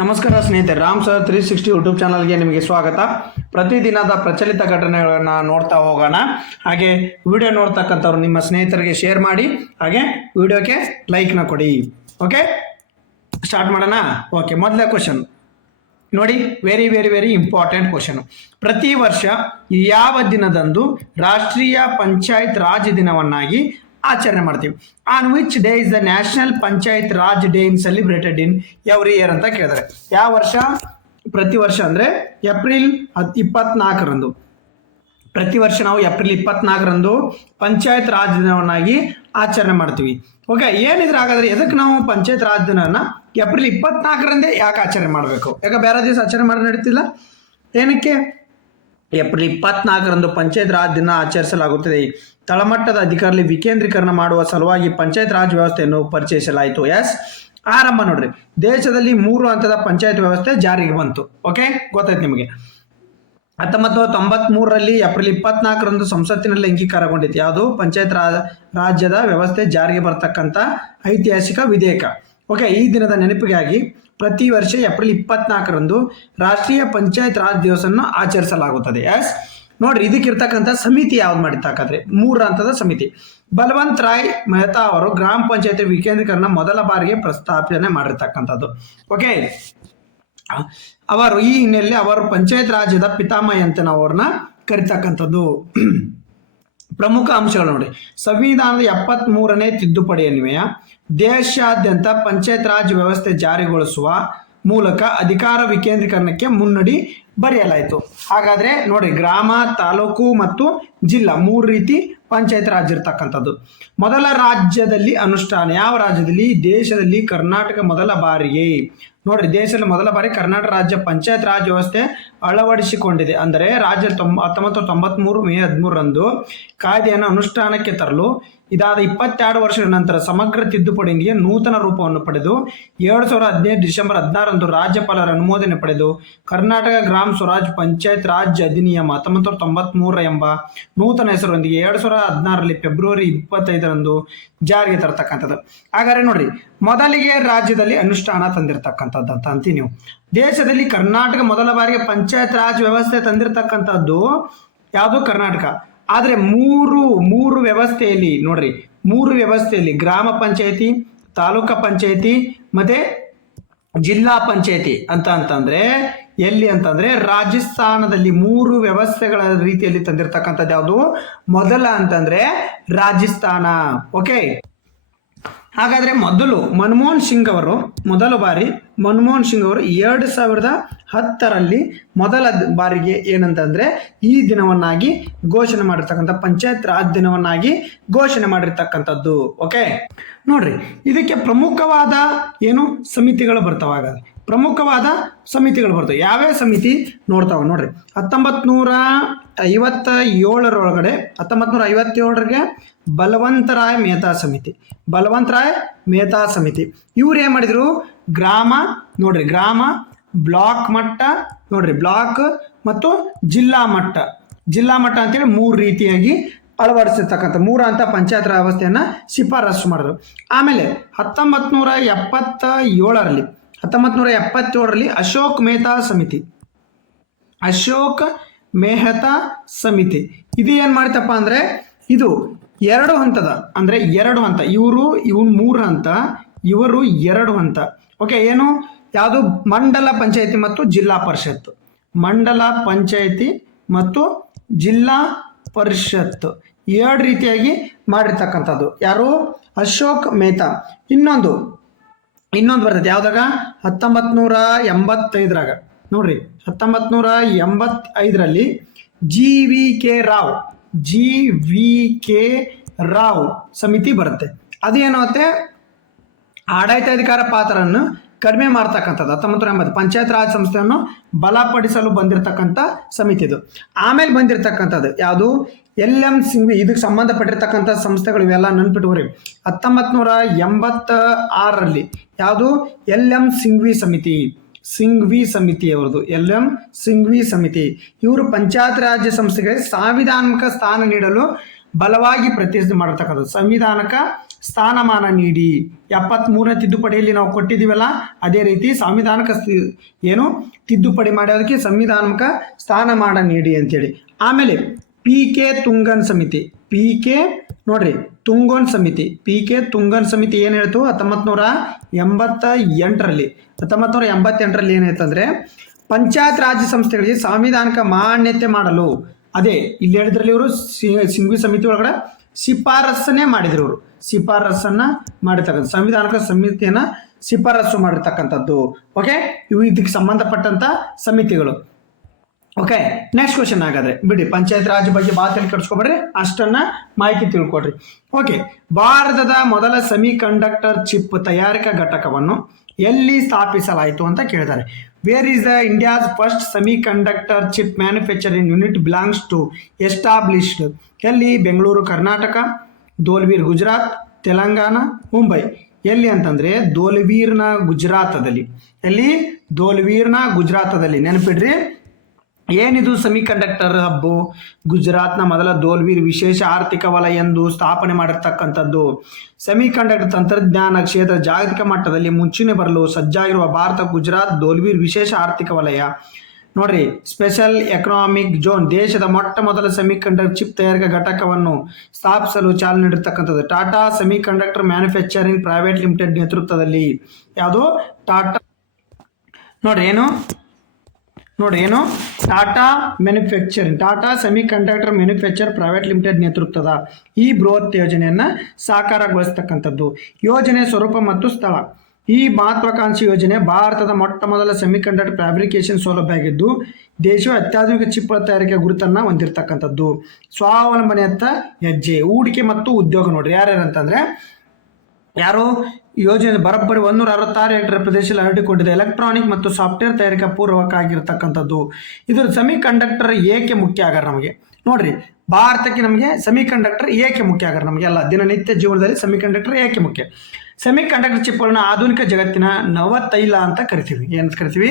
ನಮಸ್ಕಾರ ಸ್ನೇಹಿತರೆ, Ram sir 360 YouTube ಚಾನಲ್ಗೆ ನಿಮಗೆ ಸ್ವಾಗತ. ಪ್ರತಿದಿನದ ಪ್ರಚಲಿತ ಘಟನೆಗಳನ್ನು ನೋಡ್ತಾ ಹೋಗೋಣ. ಹಾಗೆ ವಿಡಿಯೋ ನೋಡ್ತಕ್ಕಂಥವ್ರು ನಿಮ್ಮ ಸ್ನೇಹಿತರಿಗೆ ಶೇರ್ ಮಾಡಿ, ಹಾಗೆ ವಿಡಿಯೋಕ್ಕೆ ಲೈಕ್ನ ಕೊಡಿ. ಓಕೆ, ಸ್ಟಾರ್ಟ್ ಮಾಡೋಣ. ಓಕೆ, ಮೊದಲನೇ ಕ್ವಶನ್ ನೋಡಿ, very very very important question. ಪ್ರತಿ ವರ್ಷ ಯಾವ ದಿನದಂದು ರಾಷ್ಟ್ರೀಯ ಪಂಚಾಯತ್ ರಾಜ್ ದಿನವನ್ನಾಗಿ ಆಚರಣೆ ಮಾಡ್ತೀವಿ? On which day is the national panchayat Raj day in celebrated in every year ಅಂತ ಕೇಳಿದ್ರೆ, ಯಾವ ವರ್ಷ? ಪ್ರತಿ ವರ್ಷ ಅಂದರೆ ಏಪ್ರಿಲ್ 24ರಂದು. ಪ್ರತಿ ವರ್ಷ ನಾವು ಏಪ್ರಿಲ್ 24ರಂದು ಪಂಚಾಯತ್ ರಾಜ್ ದಿನವನ್ನಾಗಿ ಆಚರಣೆ ಮಾಡ್ತೀವಿ. ಓಕೆ, ಏನಿದ್ರೆ ಹಾಗಾದ್ರೆ ಎದಕ್ಕೆ ನಾವು ಪಂಚಾಯತ್ ರಾಜ್ ದಿನವನ್ನ ಏಪ್ರಿಲ್ 24ರಂದೇ ಯಾಕೆ ಆಚರಣೆ ಮಾಡಬೇಕು? ಯಾಕೆ ಬೇರೆ ದಿವಸ ಆಚರಣೆ ಮಾಡಿ ನಡೀತಿಲ್ಲ? ಏನಕ್ಕೆ ಏಪ್ರಿಲ್ 24ರಂದು ಪಂಚಾಯತ್ ರಾಜ್ ದಿನ ಆಚರಿಸಲಾಗುತ್ತದೆ? ತಳಮಟ್ಟದ ಅಧಿಕಾರಿ ವಿಕೇಂದ್ರೀಕರಣ ಮಾಡುವ ಸಲುವಾಗಿ ಪಂಚಾಯತ್ ರಾಜ್ ವ್ಯವಸ್ಥೆಯನ್ನು ಪರಿಚಯಿಸಲಾಯಿತು. ಎಸ್, ಆರಂಭ ನೋಡ್ರಿ, ದೇಶದಲ್ಲಿ 3 ಹಂತದ ಪಂಚಾಯತ್ ವ್ಯವಸ್ಥೆ ಜಾರಿಗೆ ಬಂತು. ಓಕೆ, ಗೊತ್ತಾಯ್ತು ನಿಮಗೆ. 1993ರಲ್ಲಿ ಏಪ್ರಿಲ್ 24ರಂದು ಸಂಸತ್ತಿನಲ್ಲಿ ಅಂಗೀಕಾರಗೊಂಡಿತ್ತು. ಯಾವುದು? ಪಂಚಾಯತ್ ರಾಜ್ಯದ ವ್ಯವಸ್ಥೆ ಜಾರಿಗೆ ಬರ್ತಕ್ಕಂಥ ಐತಿಹಾಸಿಕ ವಿಧೇಯಕ. ಓಕೆ, ಈ ದಿನದ ನೆನಪಿಗಾಗಿ ಪ್ರತಿ ವರ್ಷ ಏಪ್ರಿಲ್ 24ರಂದು ರಾಷ್ಟ್ರೀಯ ಪಂಚಾಯತ್ ರಾಜ್ ದಿವಸವನ್ನು ಆಚರಿಸಲಾಗುತ್ತದೆ. ಎಸ್, ನೋಡ್ರಿ, ಇದಕ್ಕಿರ್ತಕ್ಕಂಥ ಸಮಿತಿ ಯಾವ್ದು ಮಾಡಿರ್ತಕ್ಕಂದ್ರೆ 3 ಹಂತದ ಸಮಿತಿ. ಬಲವಂತ್ ರಾಯ್ ಮೆಹ್ತಾ ಅವರು ಗ್ರಾಮ ಪಂಚಾಯತ್ ವಿಕೇಂದ್ರೀಕರಣ ಮೊದಲ ಬಾರಿಗೆ ಪ್ರಸ್ತಾಪನೆ ಮಾಡಿರ್ತಕ್ಕಂಥದ್ದು. ಓಕೆ, ಅವರು ಈ ಹಿನ್ನೆಲೆಯಲ್ಲಿ ಅವರು ಪಂಚಾಯತ್ ರಾಜ್ಯದ ಪಿತಾಮಹ ಅಂತ ನಾವು ಅವ್ರನ್ನ ಕರಿತಕ್ಕಂಥದ್ದು. ಪ್ರಮುಖ ಅಂಶಗಳು ನೋಡಿ, ಸಂವಿಧಾನದ 73ನೇ ತಿದ್ದುಪಡಿ ಅನ್ವಯ ದೇಶಾದ್ಯಂತ ಪಂಚಾಯತ್ ರಾಜ್ ವ್ಯವಸ್ಥೆ ಜಾರಿಗೊಳಿಸುವ ಮೂಲಕ ಅಧಿಕಾರ ವಿಕೇಂದ್ರೀಕರಣಕ್ಕೆ ಮುನ್ನಡಿ ಬರೆಯಲಾಯಿತು. ಹಾಗಾದ್ರೆ ನೋಡಿ, ಗ್ರಾಮ, ತಾಲೂಕು ಮತ್ತು ಜಿಲ್ಲಾ 3 ರೀತಿ ಪಂಚಾಯತ್ ರಾಜ್ ಇರ್ತಕ್ಕಂಥದ್ದು. ಮೊದಲ ರಾಜ್ಯದಲ್ಲಿ ಅನುಷ್ಠಾನ ಯಾವ ರಾಜ್ಯದಲ್ಲಿ? ದೇಶದಲ್ಲಿ ಕರ್ನಾಟಕ ಮೊದಲ ಬಾರಿಗೆ. ನೋಡ್ರಿ, ದೇಶದಲ್ಲಿ ಮೊದಲ ಬಾರಿ ಕರ್ನಾಟಕ ರಾಜ್ಯ ಪಂಚಾಯತ್ ರಾಜ್ ವ್ಯವಸ್ಥೆ ಅಳವಡಿಸಿಕೊಂಡಿದೆ. ಅಂದರೆ ರಾಜ್ಯ 1993 ಮೇ 13ರಂದು ಕಾಯ್ದೆಯನ್ನು ಅನುಷ್ಠಾನಕ್ಕೆ ತರಲು ಇದಾದ 22 ವರ್ಷಗಳ ನಂತರ ಸಮಗ್ರ ತಿದ್ದುಪಡಿಯೊಂದಿಗೆ ನೂತನ ರೂಪವನ್ನು ಪಡೆದು 2015 ಡಿಸೆಂಬರ್ 16ರಂದು ರಾಜ್ಯಪಾಲರ ಅನುಮೋದನೆ ಪಡೆದು ಕರ್ನಾಟಕ ಗ್ರಾಮ ಸ್ವರಾಜ್ ಪಂಚಾಯತ್ ರಾಜ್ ಅಧಿನಿಯಮ 1993 ಎಂಬ ನೂತನ ಹೆಸರೊಂದಿಗೆ 2016ರಲ್ಲಿ ಫೆಬ್ರವರಿ 25ರಂದು ಜಾರಿಗೆ ತರತಕ್ಕಂಥದ್ದು. ಹಾಗಾದ್ರೆ ನೋಡ್ರಿ, ಮೊದಲಿಗೆ ರಾಜ್ಯದಲ್ಲಿ ಅನುಷ್ಠಾನ ತಂದಿರತಕ್ಕಂಥದ್ದು ಅಂತ ಅಂತೀವಿ ನೀವು. ದೇಶದಲ್ಲಿ ಕರ್ನಾಟಕ ಮೊದಲ ಬಾರಿಗೆ ಪಂಚಾಯತ್ ರಾಜ್ ವ್ಯವಸ್ಥೆ ತಂದಿರತಕ್ಕಂಥದ್ದು ಯಾವುದು? ಕರ್ನಾಟಕ. ಆದರೆ ಮೂರು ವ್ಯವಸ್ಥೆಯಲ್ಲಿ ನೋಡ್ರಿ, 3 ವ್ಯವಸ್ಥೆಯಲ್ಲಿ ಗ್ರಾಮ ಪಂಚಾಯತಿ, ತಾಲೂಕಾ ಪಂಚಾಯತಿ ಮತ್ತೆ ಜಿಲ್ಲಾ ಪಂಚಾಯತಿ ಅಂತಂದ್ರೆ ಎಲ್ಲಿ ಅಂತಂದ್ರೆ ರಾಜಸ್ಥಾನದಲ್ಲಿ 3 ವ್ಯವಸ್ಥೆಗಳ ರೀತಿಯಲ್ಲಿ ತಂದಿರತಕ್ಕಂಥದ್ದು ಯಾವುದು? ಮೊದಲ ಅಂತಂದ್ರೆ ರಾಜಸ್ಥಾನ. ಓಕೆ, ಹಾಗಾದ್ರೆ ಮನಮೋಹನ್ ಸಿಂಗ್ ಅವರು ಮೊದಲ ಬಾರಿ 2010ರಲ್ಲಿ ಮೊದಲ ಬಾರಿಗೆ ಏನಂತಂದ್ರೆ ಈ ದಿನವನ್ನಾಗಿ ಘೋಷಣೆ ಮಾಡಿರ್ತಕ್ಕಂಥ ಪಂಚಾಯತ್ ರಾಜ್ ದಿನವನ್ನಾಗಿ ಘೋಷಣೆ ಮಾಡಿರ್ತಕ್ಕಂಥದ್ದು. ಓಕೆ, ನೋಡ್ರಿ, ಇದಕ್ಕೆ ಪ್ರಮುಖವಾದ ಸಮಿತಿಗಳು ಬರ್ತಾವ. ಹಾಗಾದ್ರೆ ಪ್ರಮುಖವಾದ ಸಮಿತಿಗಳು ಬರ್ತವೆ. ಯಾವ್ಯಾವ ಸಮಿತಿ ನೋಡ್ತಾವ ನೋಡ್ರಿ. 1957ಗೆ ಬಲವಂತ್ ರಾಯ್ ಮೆಹ್ತಾ ಸಮಿತಿ. ಇವ್ರು ಏನ್ ಮಾಡಿದ್ರು? ಗ್ರಾಮ, ಬ್ಲಾಕ್ ಮಟ್ಟ, ಬ್ಲಾಕ್ ಮತ್ತು ಜಿಲ್ಲಾ ಮಟ್ಟ ಅಂತೇಳಿ 3 ರೀತಿಯಾಗಿ ಅಳವಡಿಸಿರ್ತಕ್ಕಂಥ 3 ಹಂತ ಪಂಚಾಯತ್ ರಾಜ್ ವ್ಯವಸ್ಥೆಯನ್ನ ಶಿಫಾರಸು ಮಾಡಿದ್ರು. ಆಮೇಲೆ 1977ರಲ್ಲಿ ಅಶೋಕ್ ಮೆಹ್ತಾ ಸಮಿತಿ ಇದು ಏನ್ ಮಾಡಿತಪ್ಪ ಅಂದ್ರೆ ಇದು 2 ಹಂತದ, ಅಂದ್ರೆ 2 ಹಂತ. ಇವ್ರು 3 ಹಂತ, ಇವರು 2 ಹಂತ. ಓಕೆ, ಯಾವುದು? ಮಂಡಲ ಪಂಚಾಯತಿ ಮತ್ತು ಜಿಲ್ಲಾ ಪರಿಷತ್. ಮಂಡಲ ಪಂಚಾಯತಿ ಮತ್ತು ಜಿಲ್ಲಾ ಪರಿಷತ್ 2 ರೀತಿಯಾಗಿ ಮಾಡಿರ್ತಕ್ಕಂಥದ್ದು. ಯಾರು? ಅಶೋಕ್ ಮೆಹ್ತಾ. ಇನ್ನೊಂದು ಬರ್ತದೆ ಯಾವ್ದಾಗ? 1985 ನೋಡ್ರಿ, 1985ರಲ್ಲಿ ಜಿ.ವಿ.ಕೆ. ರಾವ್ ಸಮಿತಿ ಬರುತ್ತೆ. ಅದೇನತ್ತೆ? ಆಡಳಿತಾಧಿಕಾರ ಪಾತ್ರವನ್ನು ಕಡಿಮೆ ಮಾಡ್ತಕ್ಕಂಥದ್ದು. 1980 ಪಂಚಾಯತ್ ರಾಜ್ ಸಂಸ್ಥೆಯನ್ನು ಬಲಪಡಿಸಲು ಬಂದಿರತಕ್ಕಂಥ ಸಮಿತಿ ಇದು. ಆಮೇಲೆ ಬಂದಿರತಕ್ಕಂಥದ್ದು ಯಾವುದು? LM ಸಿಂಘ್ವಿ. ಇದಕ್ಕೆ ಸಂಬಂಧಪಟ್ಟಿರ್ತಕ್ಕಂಥ ಸಂಸ್ಥೆಗಳು ಇವೆಲ್ಲ ನೆನ್ಪಿಟ್ಕೋರಿ. 1986ರಲ್ಲಿ ಯಾವುದು? LM ಸಿಂಘ್ವಿ ಸಮಿತಿ ಅವರದು. LM ಸಿಂಘ್ವಿ ಸಮಿತಿ. ಇವರು ಪಂಚಾಯತ್ ರಾಜ್ಯ ಸಂಸ್ಥೆಗಳಿಗೆ ಸಾಂವಿಧಾನಿಕ ಸ್ಥಾನ ನೀಡಲು ಬಲವಾಗಿ ಪ್ರತಿಷ್ಠೆ ಮಾಡಿರ್ತಕ್ಕಂಥದ್ದು. ಸಂವಿಧಾನಕ ಸ್ಥಾನಮಾನ ನೀಡಿ. 73ನೇ ತಿದ್ದುಪಡಿಯಲ್ಲಿ ನಾವು ಕೊಟ್ಟಿದ್ದೀವಲ್ಲ, ಅದೇ ರೀತಿ ಸಂವಿಧಾನಕ್ಕೆ ಏನು ತಿದ್ದುಪಡಿ ಮಾಡೋದಕ್ಕೆ ಸಂವಿಧಾನಕ್ಕೆ ಸ್ಥಾನಮಾನ ನೀಡಿ ಅಂತೇಳಿ. ಆಮೇಲೆ PK ತುಂಗನ್ ಸಮಿತಿ, PK ನೋಡ್ರಿ ತುಂಗನ್ ಸಮಿತಿ, PK ತುಂಗನ್ ಸಮಿತಿ ಏನು ಹೇಳ್ತು 1988ರಲ್ಲಿ ಏನಾಯ್ತಂದ್ರೆ ಪಂಚಾಯತ್ ರಾಜ್ ಸಂಸ್ಥೆಗಳಿಗೆ ಸಾಂವಿಧಾನಿಕ ಮಾನ್ಯತೆ ಮಾಡಲು, ಅದೇ ಇಲ್ಲಿ ಹೇಳಿದ್ರಲ್ಲಿ ಇವರು ಸಿಂಘವಿ ಸಮಿತಿ ಒಳಗಡೆ ಶಿಫಾರಸ್ಸನ್ನೇ ಮಾಡಿದ್ರು. ಇವರು ಶಿಫಾರಸ್ಸನ್ನು ಮಾಡಿರ್ತಕ್ಕಂಥ ಸಂವಿಧಾನಿಕ ಸಮಿತಿಯನ್ನು ಶಿಫಾರಸ್ಸು ಮಾಡಿರ್ತಕ್ಕಂಥದ್ದು. ಓಕೆ, ಇವು ಇದಕ್ಕೆ ಸಂಬಂಧಪಟ್ಟಂಥ ಸಮಿತಿಗಳು. ಓಕೆ, ನೆಕ್ಸ್ಟ್ ಕ್ವಶನ್ ಹಾಗಾದ್ರೆ ಬಿಡಿ, ಪಂಚಾಯತ್ ರಾಜ್ ಬಗ್ಗೆ ಬಾತಲ್ಲಿ ಕಟ್ಸ್ಕೊಬೇಡ್ರಿ, ಅಷ್ಟನ್ನ ಮಾಹಿತಿ ತಿಳ್ಕೊಡ್ರಿ. ಓಕೆ, ಭಾರತದ ಮೊದಲ ಸೆಮಿಕಂಡಕ್ಟರ್ ಚಿಪ್ ತಯಾರಿಕಾ ಘಟಕವನ್ನು ಎಲ್ಲಿ ಸ್ಥಾಪಿಸಲಾಯಿತು ಅಂತ ಕೇಳಿದ್ದಾರೆ. Where is the India's first semiconductor chip manufacturing unit belongs to established? ಎಲ್ಲಿ? ಬೆಂಗಳೂರು ಕರ್ನಾಟಕ, ಧೋಲ್ವೀರ್ ಗುಜರಾತ್, ತೆಲಂಗಾಣ, ಮುಂಬೈ. ಎಲ್ಲಿ ಅಂತಂದ್ರೆ ಧೋಲ್ವೀರ್ನ ಗುಜರಾತದಲ್ಲಿ. ಎಲ್ಲಿ? ಧೋಲ್ವೀರ್ನ ಗುಜರಾತದಲ್ಲಿ. ನೆನಪಿಡ್ರಿ, ಏನಿದು ಸೆಮಿಕಂಡಕ್ಟರ್ ಹಬ್ಬು? ಗುಜರಾತ್ನ ಮೊದಲ ಧೋಲ್ವೀರ್ ವಿಶೇಷ ಆರ್ಥಿಕ ವಲಯ ಎಂದು ಸ್ಥಾಪನೆ ಮಾಡಿರ್ತಕ್ಕಂಥದ್ದು. ಸೆಮಿಕಂಡಕ್ಟರ್ ತಂತ್ರಜ್ಞಾನ ಕ್ಷೇತ್ರ ಜಾಗತಿಕ ಮಟ್ಟದಲ್ಲಿ ಮುಂಚೂಣಿ ಬರಲು ಸಜ್ಜಾಗಿರುವ ಭಾರತ ಗುಜರಾತ್ ಧೋಲ್ವೀರ್ ವಿಶೇಷ ಆರ್ಥಿಕ ವಲಯ. ನೋಡ್ರಿ, ಸ್ಪೆಷಲ್ ಎಕನಾಮಿಕ್ ಝೋನ್ ದೇಶದ ಮೊಟ್ಟ ಮೊದಲ ಸೆಮಿಕಂಡಕ್ಟರ್ ಚಿಪ್ ತಯಾರಿಕಾ ಘಟಕವನ್ನು ಸ್ಥಾಪಿಸಲು ಚಾಲನೆ ನೀಡಿರ್ತಕ್ಕಂಥದ್ದು Tata semiconductor manufacturing private limited ನೇತೃತ್ವದಲ್ಲಿ. ಯಾವುದು? ಟಾಟಾ. ನೋಡ್ರಿ ಏನು Tata manufacturing, Tata semiconductor manufacture private limited ನೇತೃತ್ವದ ಈ ಬೃಹತ್ ಯೋಜನೆಯನ್ನು ಸಾಕಾರಗೊಳಿಸ್ತಕ್ಕಂಥದ್ದು. ಯೋಜನೆ ಸ್ವರೂಪ ಮತ್ತು ಸ್ಥಳ. ಈ ಮಹತ್ವಾಕಾಂಕ್ಷಿ ಯೋಜನೆ ಭಾರತದ ಮೊಟ್ಟ ಮೊದಲ ಸೆಮಿಕಂಡಕ್ಟರ್ ಫ್ಯಾಬ್ರಿಕೇಶನ್ ಸೌಲಭ್ಯ ಆಗಿದ್ದು ದೇಶವು ಅತ್ಯಾಧುನಿಕ ಚಿಪ್ಗಳ ತಯಾರಿಕೆ ಗುರುತನ್ನು ಹೊಂದಿರತಕ್ಕಂಥದ್ದು. ಸ್ವಾವಲಂಬನೆಯತ್ತ ಹೆಜ್ಜೆ. ಹೂಡಿಕೆ ಮತ್ತು ಉದ್ಯೋಗ. ನೋಡ್ರಿ ಯಾರ್ಯಾರು ಅಂತಂದ್ರೆ ಯಾರು ಯೋಜನೆ ಬರೋಬ್ಬರಿ 166 ಹೆಕ್ಟೇರ್ ಪ್ರದೇಶದಲ್ಲಿ ಹರಡಿಕೊಂಡಿದೆ. ಎಲೆಕ್ಟ್ರಾನಿಕ್ ಮತ್ತು ಸಾಫ್ಟ್ವೇರ್ ತಯಾರಿಕಾ ಪೂರ್ವಕವಾಗಿರ್ತಕ್ಕಂಥದ್ದು. ಇದರ ಸೆಮಿಕಂಡಕ್ಟರ್ ಏಕೆ ಮುಖ್ಯ ಆಗಾರ ನಮಗೆ? ನೋಡ್ರಿ, ಭಾರತಕ್ಕೆ ನಮಗೆ ಸೆಮಿಕಂಡಕ್ಟರ್ ಏಕೆ ಮುಖ್ಯ ಆಗಾರ ನಮಗೆ? ಅಲ್ಲ, ದಿನನಿತ್ಯ ಜೀವನದಲ್ಲಿ ಸೆಮಿಕಂಡಕ್ಟರ್ ಏಕೆ ಮುಖ್ಯ? ಸೆಮಿಕಂಡಕ್ಟರ್ ಚಿಪ್ಗಳನ್ನ ಆಧುನಿಕ ಜಗತ್ತಿನ ನವತೈಲ ಅಂತ ಕರಿತೀವಿ. ಏನಂತ ಕರಿತೀವಿ?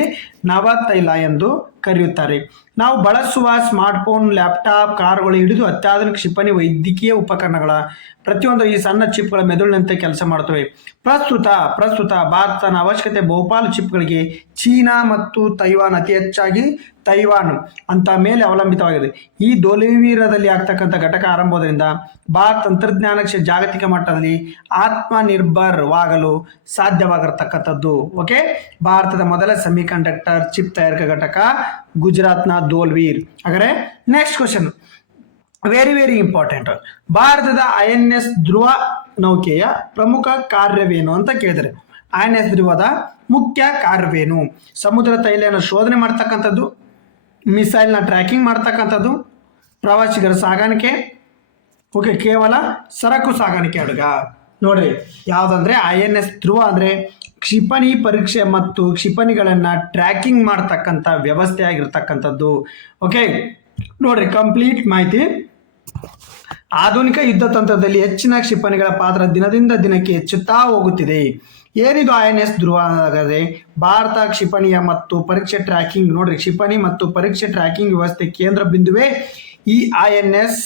ನವತೈಲ ಎಂದು ಕರೆಯುತ್ತಾರೆ. ನಾವು ಬಳಸುವ ಸ್ಮಾರ್ಟ್ಫೋನ್, ಲ್ಯಾಪ್ಟಾಪ್, ಕಾರುಗಳು ಹಿಡಿದು ಅತ್ಯಾಧುನಿಕ ಕ್ಷಿಪಣಿ, ವೈದ್ಯಕೀಯ ಉಪಕರಣಗಳ ಪ್ರತಿಯೊಂದು ಈ ಸಣ್ಣ ಚಿಪ್ಗಳ ಮೆದುಳಿನಂತೆ ಕೆಲಸ ಮಾಡುತ್ತವೆ. ಪ್ರಸ್ತುತ ಭಾರತದ ಅವಶ್ಯಕತೆ ಬಹುಪಾಲು ಚಿಪ್ಗಳಿಗೆ ಚೀನಾ ಮತ್ತು ತೈವಾನ್, ಅತಿ ಹೆಚ್ಚಾಗಿ ತೈವಾನ್ ಅಂತ ಮೇಲೆ ಅವಲಂಬಿತವಾಗಿದೆ. ಈ ಧೋಲ್ವೀರದಲ್ಲಿ ಆಗ್ತಕ್ಕಂಥ ಘಟಕ ಆರಂಭದಿಂದ ಭಾರತ ತಂತ್ರಜ್ಞಾನ ಜಾಗತಿಕ ಮಟ್ಟದಲ್ಲಿ ಆತ್ಮನಿರ್ಭರವಾಗಲು ಸಾಧ್ಯವಾಗಿರ್ತಕ್ಕಂಥದ್ದು. ಓಕೆ, ಭಾರತದ ಮೊದಲ ಸೆಮಿಕಂಡಕ್ಟರ್ ಚಿಪ್ ತಯಾರಿಕಾ ಘಟಕ ಗುಜರಾತ್ನ ಧೋಲ್ವೀರ್. ಹಾಗಾದ್ರೆ ನೆಕ್ಸ್ಟ್ ಕ್ವಶನ್ ವೆರಿ ಇಂಪಾರ್ಟೆಂಟ್. ಭಾರತದ INS ಧ್ರುವ ನೌಕೆಯ ಪ್ರಮುಖ ಕಾರ್ಯವೇನು ಅಂತ ಕೇಳಿದರೆ, INS ಧ್ರುವದ ಮುಖ್ಯ ಕಾರ್ಯವೇನು? ಸಮುದ್ರ ತೈಲವನ್ನು ಶೋಧನೆ ಮಾಡ್ತಕ್ಕಂಥದ್ದು, ಮಿಸೈಲ್ನ ಟ್ರ್ಯಾಕಿಂಗ್ ಮಾಡ್ತಕ್ಕಂಥದ್ದು, ಪ್ರವಾಸಿಗರ ಸಾಗಾಣಿಕೆ, ಓಕೆ, ಕೇವಲ ಸರಕು ಸಾಗಾಣಿಕೆ ಹಡಗ. ನೋಡ್ರಿ, ಯಾವುದಂದ್ರೆ INS ಧ್ರುವ ಅಂದರೆ ಕ್ಷಿಪಣಿ ಪರೀಕ್ಷೆ ಮತ್ತು ಕ್ಷಿಪಣಿಗಳನ್ನು ಟ್ರ್ಯಾಕಿಂಗ್ ಮಾಡ್ತಕ್ಕಂಥ ವ್ಯವಸ್ಥೆ ಆಗಿರ್ತಕ್ಕಂಥದ್ದು. ಓಕೆ, ನೋಡ್ರಿ ಕಂಪ್ಲೀಟ್ ಮಾಹಿತಿ. ಆಧುನಿಕ ಯುದ್ಧ ತಂತ್ರದಲ್ಲಿ ಹೆಚ್ಚಿನ ಕ್ಷಿಪಣಿಗಳ ಪಾತ್ರ ದಿನದಿಂದ ದಿನಕ್ಕೆ ಹೆಚ್ಚುತ್ತಾ ಹೋಗುತ್ತಿದೆ. ಏನಿದು INS ಧ್ರುವ ಅಂದರೆ ಭಾರತ ಕ್ಷಿಪಣಿಯ ಮತ್ತು ಪರೀಕ್ಷೆ ಟ್ರ್ಯಾಕಿಂಗ್. ನೋಡ್ರಿ, ಕ್ಷಿಪಣಿ ಮತ್ತು ಪರೀಕ್ಷೆ ಟ್ರ್ಯಾಕಿಂಗ್ ವ್ಯವಸ್ಥೆ ಕೇಂದ್ರ ಬಿಂದುವೇ ಈ INS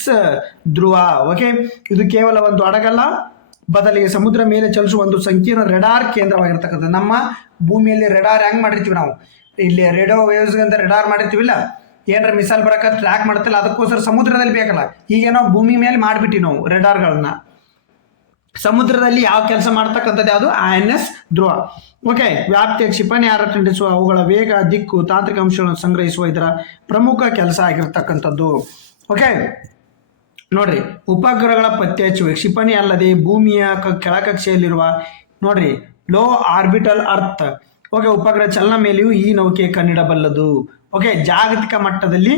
ಧ್ರುವ. ಓಕೆ, ಇದು ಕೇವಲ ಒಂದು ಹಡಗಲ್ಲ, ಬದಲಿಗೆ ಸಮುದ್ರ ಮೇಲೆ ಚಲಿಸುವ ಒಂದು ಸಂಕೀರ್ಣ ರೆಡಾರ್ ಕೇಂದ್ರವಾಗಿರ್ತಕ್ಕಂಥ. ನಮ್ಮ ಭೂಮಿಯಲ್ಲಿ ರೆಡಾರ್ ಹೆಂಗ್ ಮಾಡಿರ್ತೀವಿ ನಾವು, ಇಲ್ಲಿ ರೇಡಿಯೋ ವೇವ್ಸ್ ಅಂತ ರೆಡಾರ್ ಮಾಡಿರ್ತೀವಿಲ್ಲ, ಏನಾರ ಮಿಸೈಲ್ ಬರಕ ಟ್ರ್ಯಾಕ್ ಮಾಡ್ತಿಲ್ಲ, ಅದಕ್ಕೋಸ್ಕರ ಸಮುದ್ರದಲ್ಲಿ ಬೇಕಲ್ಲ. ಈಗೇನೋ ಭೂಮಿ ಮೇಲೆ ಮಾಡಿಬಿಟ್ಟು ನಾವು ರೆಡಾರ್ಗಳನ್ನ, ಸಮುದ್ರದಲ್ಲಿ ಯಾವ ಕೆಲಸ ಮಾಡ್ತಕ್ಕಂಥದ್ದು ಯಾವುದು? INS ಧ್ರುವ. ಓಕೆ, ವ್ಯಾಪ್ತಿಯ ಕ್ಷಿಪಣಿ ಹಾರಾಟ ನಡೆಸುವ, ಅವುಗಳ ವೇಗ, ದಿಕ್ಕು, ತಾಂತ್ರಿಕ ಅಂಶಗಳನ್ನು ಸಂಗ್ರಹಿಸುವ ಇದರ ಪ್ರಮುಖ ಕೆಲಸ ಆಗಿರ್ತಕ್ಕಂಥದ್ದು. ಓಕೆ, ನೋಡ್ರಿ, ಉಪಗ್ರಹಗಳ ಪತ್ತೆ ಹಚ್ಚುವ ಕ್ಷಿಪಣಿ ಅಲ್ಲದೆ ಭೂಮಿಯ ಕೆಳಕಕ್ಷೆಯಲ್ಲಿರುವ ನೋಡ್ರಿ ಲೋ ಆರ್ಬಿಟಲ್ ಅರ್ತ್, ಓಕೆ, ಉಪಗ್ರಹ ಚಲನ ಮೇಲೆಯೂ ಈ ನೌಕೆ ಕಣ್ಣಿಡಬಲ್ಲದು. ಓಕೆ, ಜಾಗತಿಕ ಮಟ್ಟದಲ್ಲಿ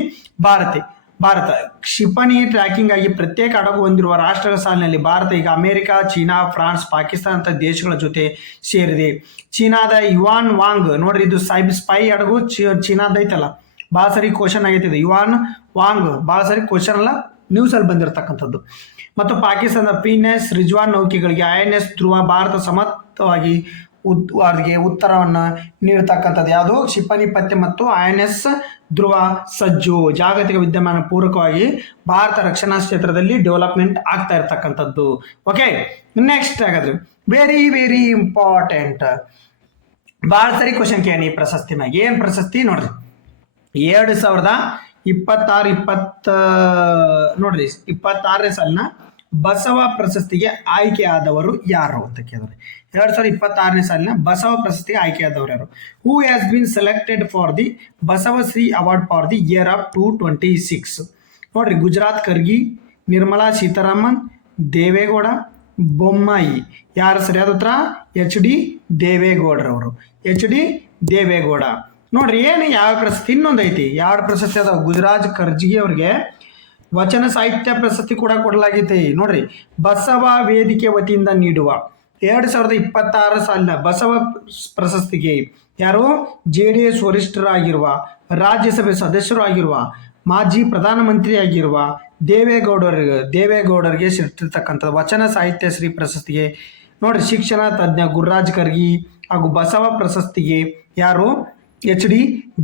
ಭಾರತ ಕ್ಷಿಪಣಿ ಟ್ರ್ಯಾಕಿಂಗ್ ಆಗಿ ಪ್ರತ್ಯೇಕ ಹಡಗು ಹೊಂದಿರುವ ರಾಷ್ಟ್ರಗಳ ಸಾಲಿನಲ್ಲಿ ಭಾರತ ಈಗ ಅಮೆರಿಕ, ಚೀನಾ, ಫ್ರಾನ್ಸ್, ಪಾಕಿಸ್ತಾನ ಅಂತ ದೇಶಗಳ ಜೊತೆ ಸೇರಿದೆ. ಚೀನಾದ ಯುವಾನ್ ವಾಂಗ್, ನೋಡ್ರಿ ಇದು ಸ್ಪೈ ಹಡಗು ಚೀನಾದ ಐತಲ್ಲ, ಭಾಳ ಸರಿ ಕ್ವಶನ್ ಆಗೈತಿದೆ. ಯುವಾನ್ ವಾಂಗ್ ಭಾಳ ಸರಿ ಕ್ವಶನ್ ಅಲ್ಲ, ನ್ಯೂಸಲ್ಲಿ ಬಂದಿರತಕ್ಕಂಥದ್ದು. ಮತ್ತು ಪಾಕಿಸ್ತಾನದ PNS ರಿಜ್ವಾನ್ ನೌಕೆಗಳಿಗೆ INS ಧ್ರುವ ಭಾರತ ಸಮರ್ಥವಾಗಿ ಅವ್ರಿಗೆ ಉತ್ತರವನ್ನು ನೀಡ್ತಕ್ಕಂಥದ್ದು ಯಾವುದು ಕ್ಷಿಪಣಿ ಪತ್ತೆ ಮತ್ತು INS ಧ್ರುವ ಸಜ್ಜು ಜಾಗತಿಕ ವಿದ್ಯಮಾನ ಪೂರಕವಾಗಿ ಭಾರತ ರಕ್ಷಣಾ ಕ್ಷೇತ್ರದಲ್ಲಿ ಡೆವಲಪ್ಮೆಂಟ್ ಆಗ್ತಾ ಇರ್ತಕ್ಕಂಥದ್ದು. ಓಕೆ, ನೆಕ್ಸ್ಟ್ ಹಾಗಾದ್ರೆ ವೆರಿ ವೆರಿ ಇಂಪಾರ್ಟೆಂಟ್, ಭಾಳ ಸರಿ ಕ್ವಶನ್ ಕೇಳಿ ಈ ಪ್ರಶಸ್ತಿ ಮ್ಯಾಗ. ಏನು ಪ್ರಶಸ್ತಿ ನೋಡ್ರಿ, 2026ನೇ ಸಾಲಿನ ಬಸವ ಪ್ರಶಸ್ತಿಗೆ ಆಯ್ಕೆಯಾದವರು ಯಾರು ಅಂತ ಕೇಳಿದ್ರೆ 2026ನೇ ಸಾಲಿನ ಬಸವ ಪ್ರಶಸ್ತಿಗೆ ಆಯ್ಕೆಯಾದವರು ಯಾರು? Who has been selected for the Basavashree award for the year of 2026? ನೋಡ್ರಿ, ಗುಜರಾತ್ ಖರ್ಗಿ, ನಿರ್ಮಲಾ ಸೀತಾರಾಮನ್, ದೇವೇಗೌಡ, ಬೊಮ್ಮಾಯಿ. ಯಾರು ಸರಿಯಾದ ಉತ್ತರ? HD ದೇವೇಗೌಡರವರು. HD ದೇವೇಗೌಡ. ನೋಡ್ರಿ, ಏನು ಯಾವ ಪ್ರಶಸ್ತಿ ಇನ್ನೊಂದು ಐತಿ, ಯಾವ ಪ್ರಶಸ್ತಿ ಅದಾವ? ಗುಜರಾತ್ ಖರ್ಗಿ ಅವ್ರಿಗೆ ವಚನ ಸಾಹಿತ್ಯ ಪ್ರಶಸ್ತಿ ಕೂಡ ಕೊಡಲಾಗೈತಿ. ನೋಡ್ರಿ, ಬಸವ ವೇದಿಕೆ ವತಿಯಿಂದ ನೀಡುವ 2026 ಸಾಲಿನ ಬಸವ ಪ್ರಶಸ್ತಿಗೆ ಯಾರು? JDS ವರಿಷ್ಠರಾಗಿರುವ, ರಾಜ್ಯಸಭೆ ಸದಸ್ಯರು ಆಗಿರುವ, ಮಾಜಿ ಪ್ರಧಾನಮಂತ್ರಿ ಆಗಿರುವ ದೇವೇಗೌಡರಿಗೆ ಸಿಟ್ಟಿರ್ತಕ್ಕಂಥ ವಚನ ಸಾಹಿತ್ಯ ಶ್ರೀ ಪ್ರಶಸ್ತಿಗೆ ನೋಡ್ರಿ ಶಿಕ್ಷಣ ತಜ್ಞ ಗುರುರಾಜ್ ಖರ್ಗಿ ಹಾಗೂ ಬಸವ ಪ್ರಶಸ್ತಿಗೆ ಯಾರು? HD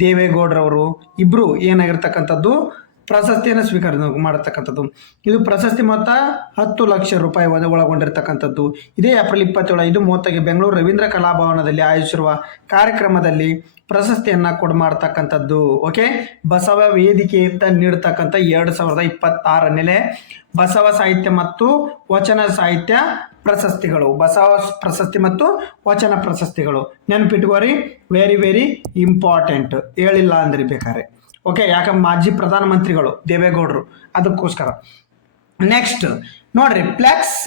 ದೇವೇಗೌಡರವರು ಇಬ್ರು ಏನಾಗಿರ್ತಕ್ಕಂಥದ್ದು ಪ್ರಶಸ್ತಿಯನ್ನು ಸ್ವೀಕಾರ ಮಾಡತಕ್ಕಂಥದ್ದು. ಇದು ಪ್ರಶಸ್ತಿ ಮೊತ್ತ 10 ಲಕ್ಷ ರೂಪಾಯಿ ಒಳಗೊಂಡಿರ್ತಕ್ಕಂಥದ್ದು. ಇದೇ ಏಪ್ರಿಲ್ 27, 5:30ಗೆ ಬೆಂಗಳೂರು ರವೀಂದ್ರ ಕಲಾಭವನದಲ್ಲಿ ಆಯೋಜಿಸಿರುವ ಕಾರ್ಯಕ್ರಮದಲ್ಲಿ ಪ್ರಶಸ್ತಿಯನ್ನು ಮಾಡ್ತಕ್ಕಂಥದ್ದು. ಓಕೆ, ಬಸವ ವೇದಿಕೆಯಿಂದ ನೀಡತಕ್ಕಂಥ 2026ನೇ ಬಸವ ಸಾಹಿತ್ಯ ಮತ್ತು ವಚನ ಸಾಹಿತ್ಯ ಪ್ರಶಸ್ತಿಗಳು, ಬಸವ ಪ್ರಶಸ್ತಿ ಮತ್ತು ವಚನ ಪ್ರಶಸ್ತಿಗಳು. ನೆನಪಿಟ್ಕೋರಿ, ವೆರಿ ವೆರಿ ಇಂಪಾರ್ಟೆಂಟ್, ಹೇಳಿಲ್ಲ ಅಂದ್ರೆ ಬೇಕಾದ್ರೆ. ಓಕೆ, ಯಾಕಂದ್ರೆ ಮಾಜಿ ಪ್ರಧಾನಮಂತ್ರಿಗಳು ದೇವೇಗೌಡರು, ಅದಕ್ಕೋಸ್ಕರ. ನೆಕ್ಸ್ಟ್ ನೋಡ್ರಿ, ಫ್ಲೆಕ್ಸ್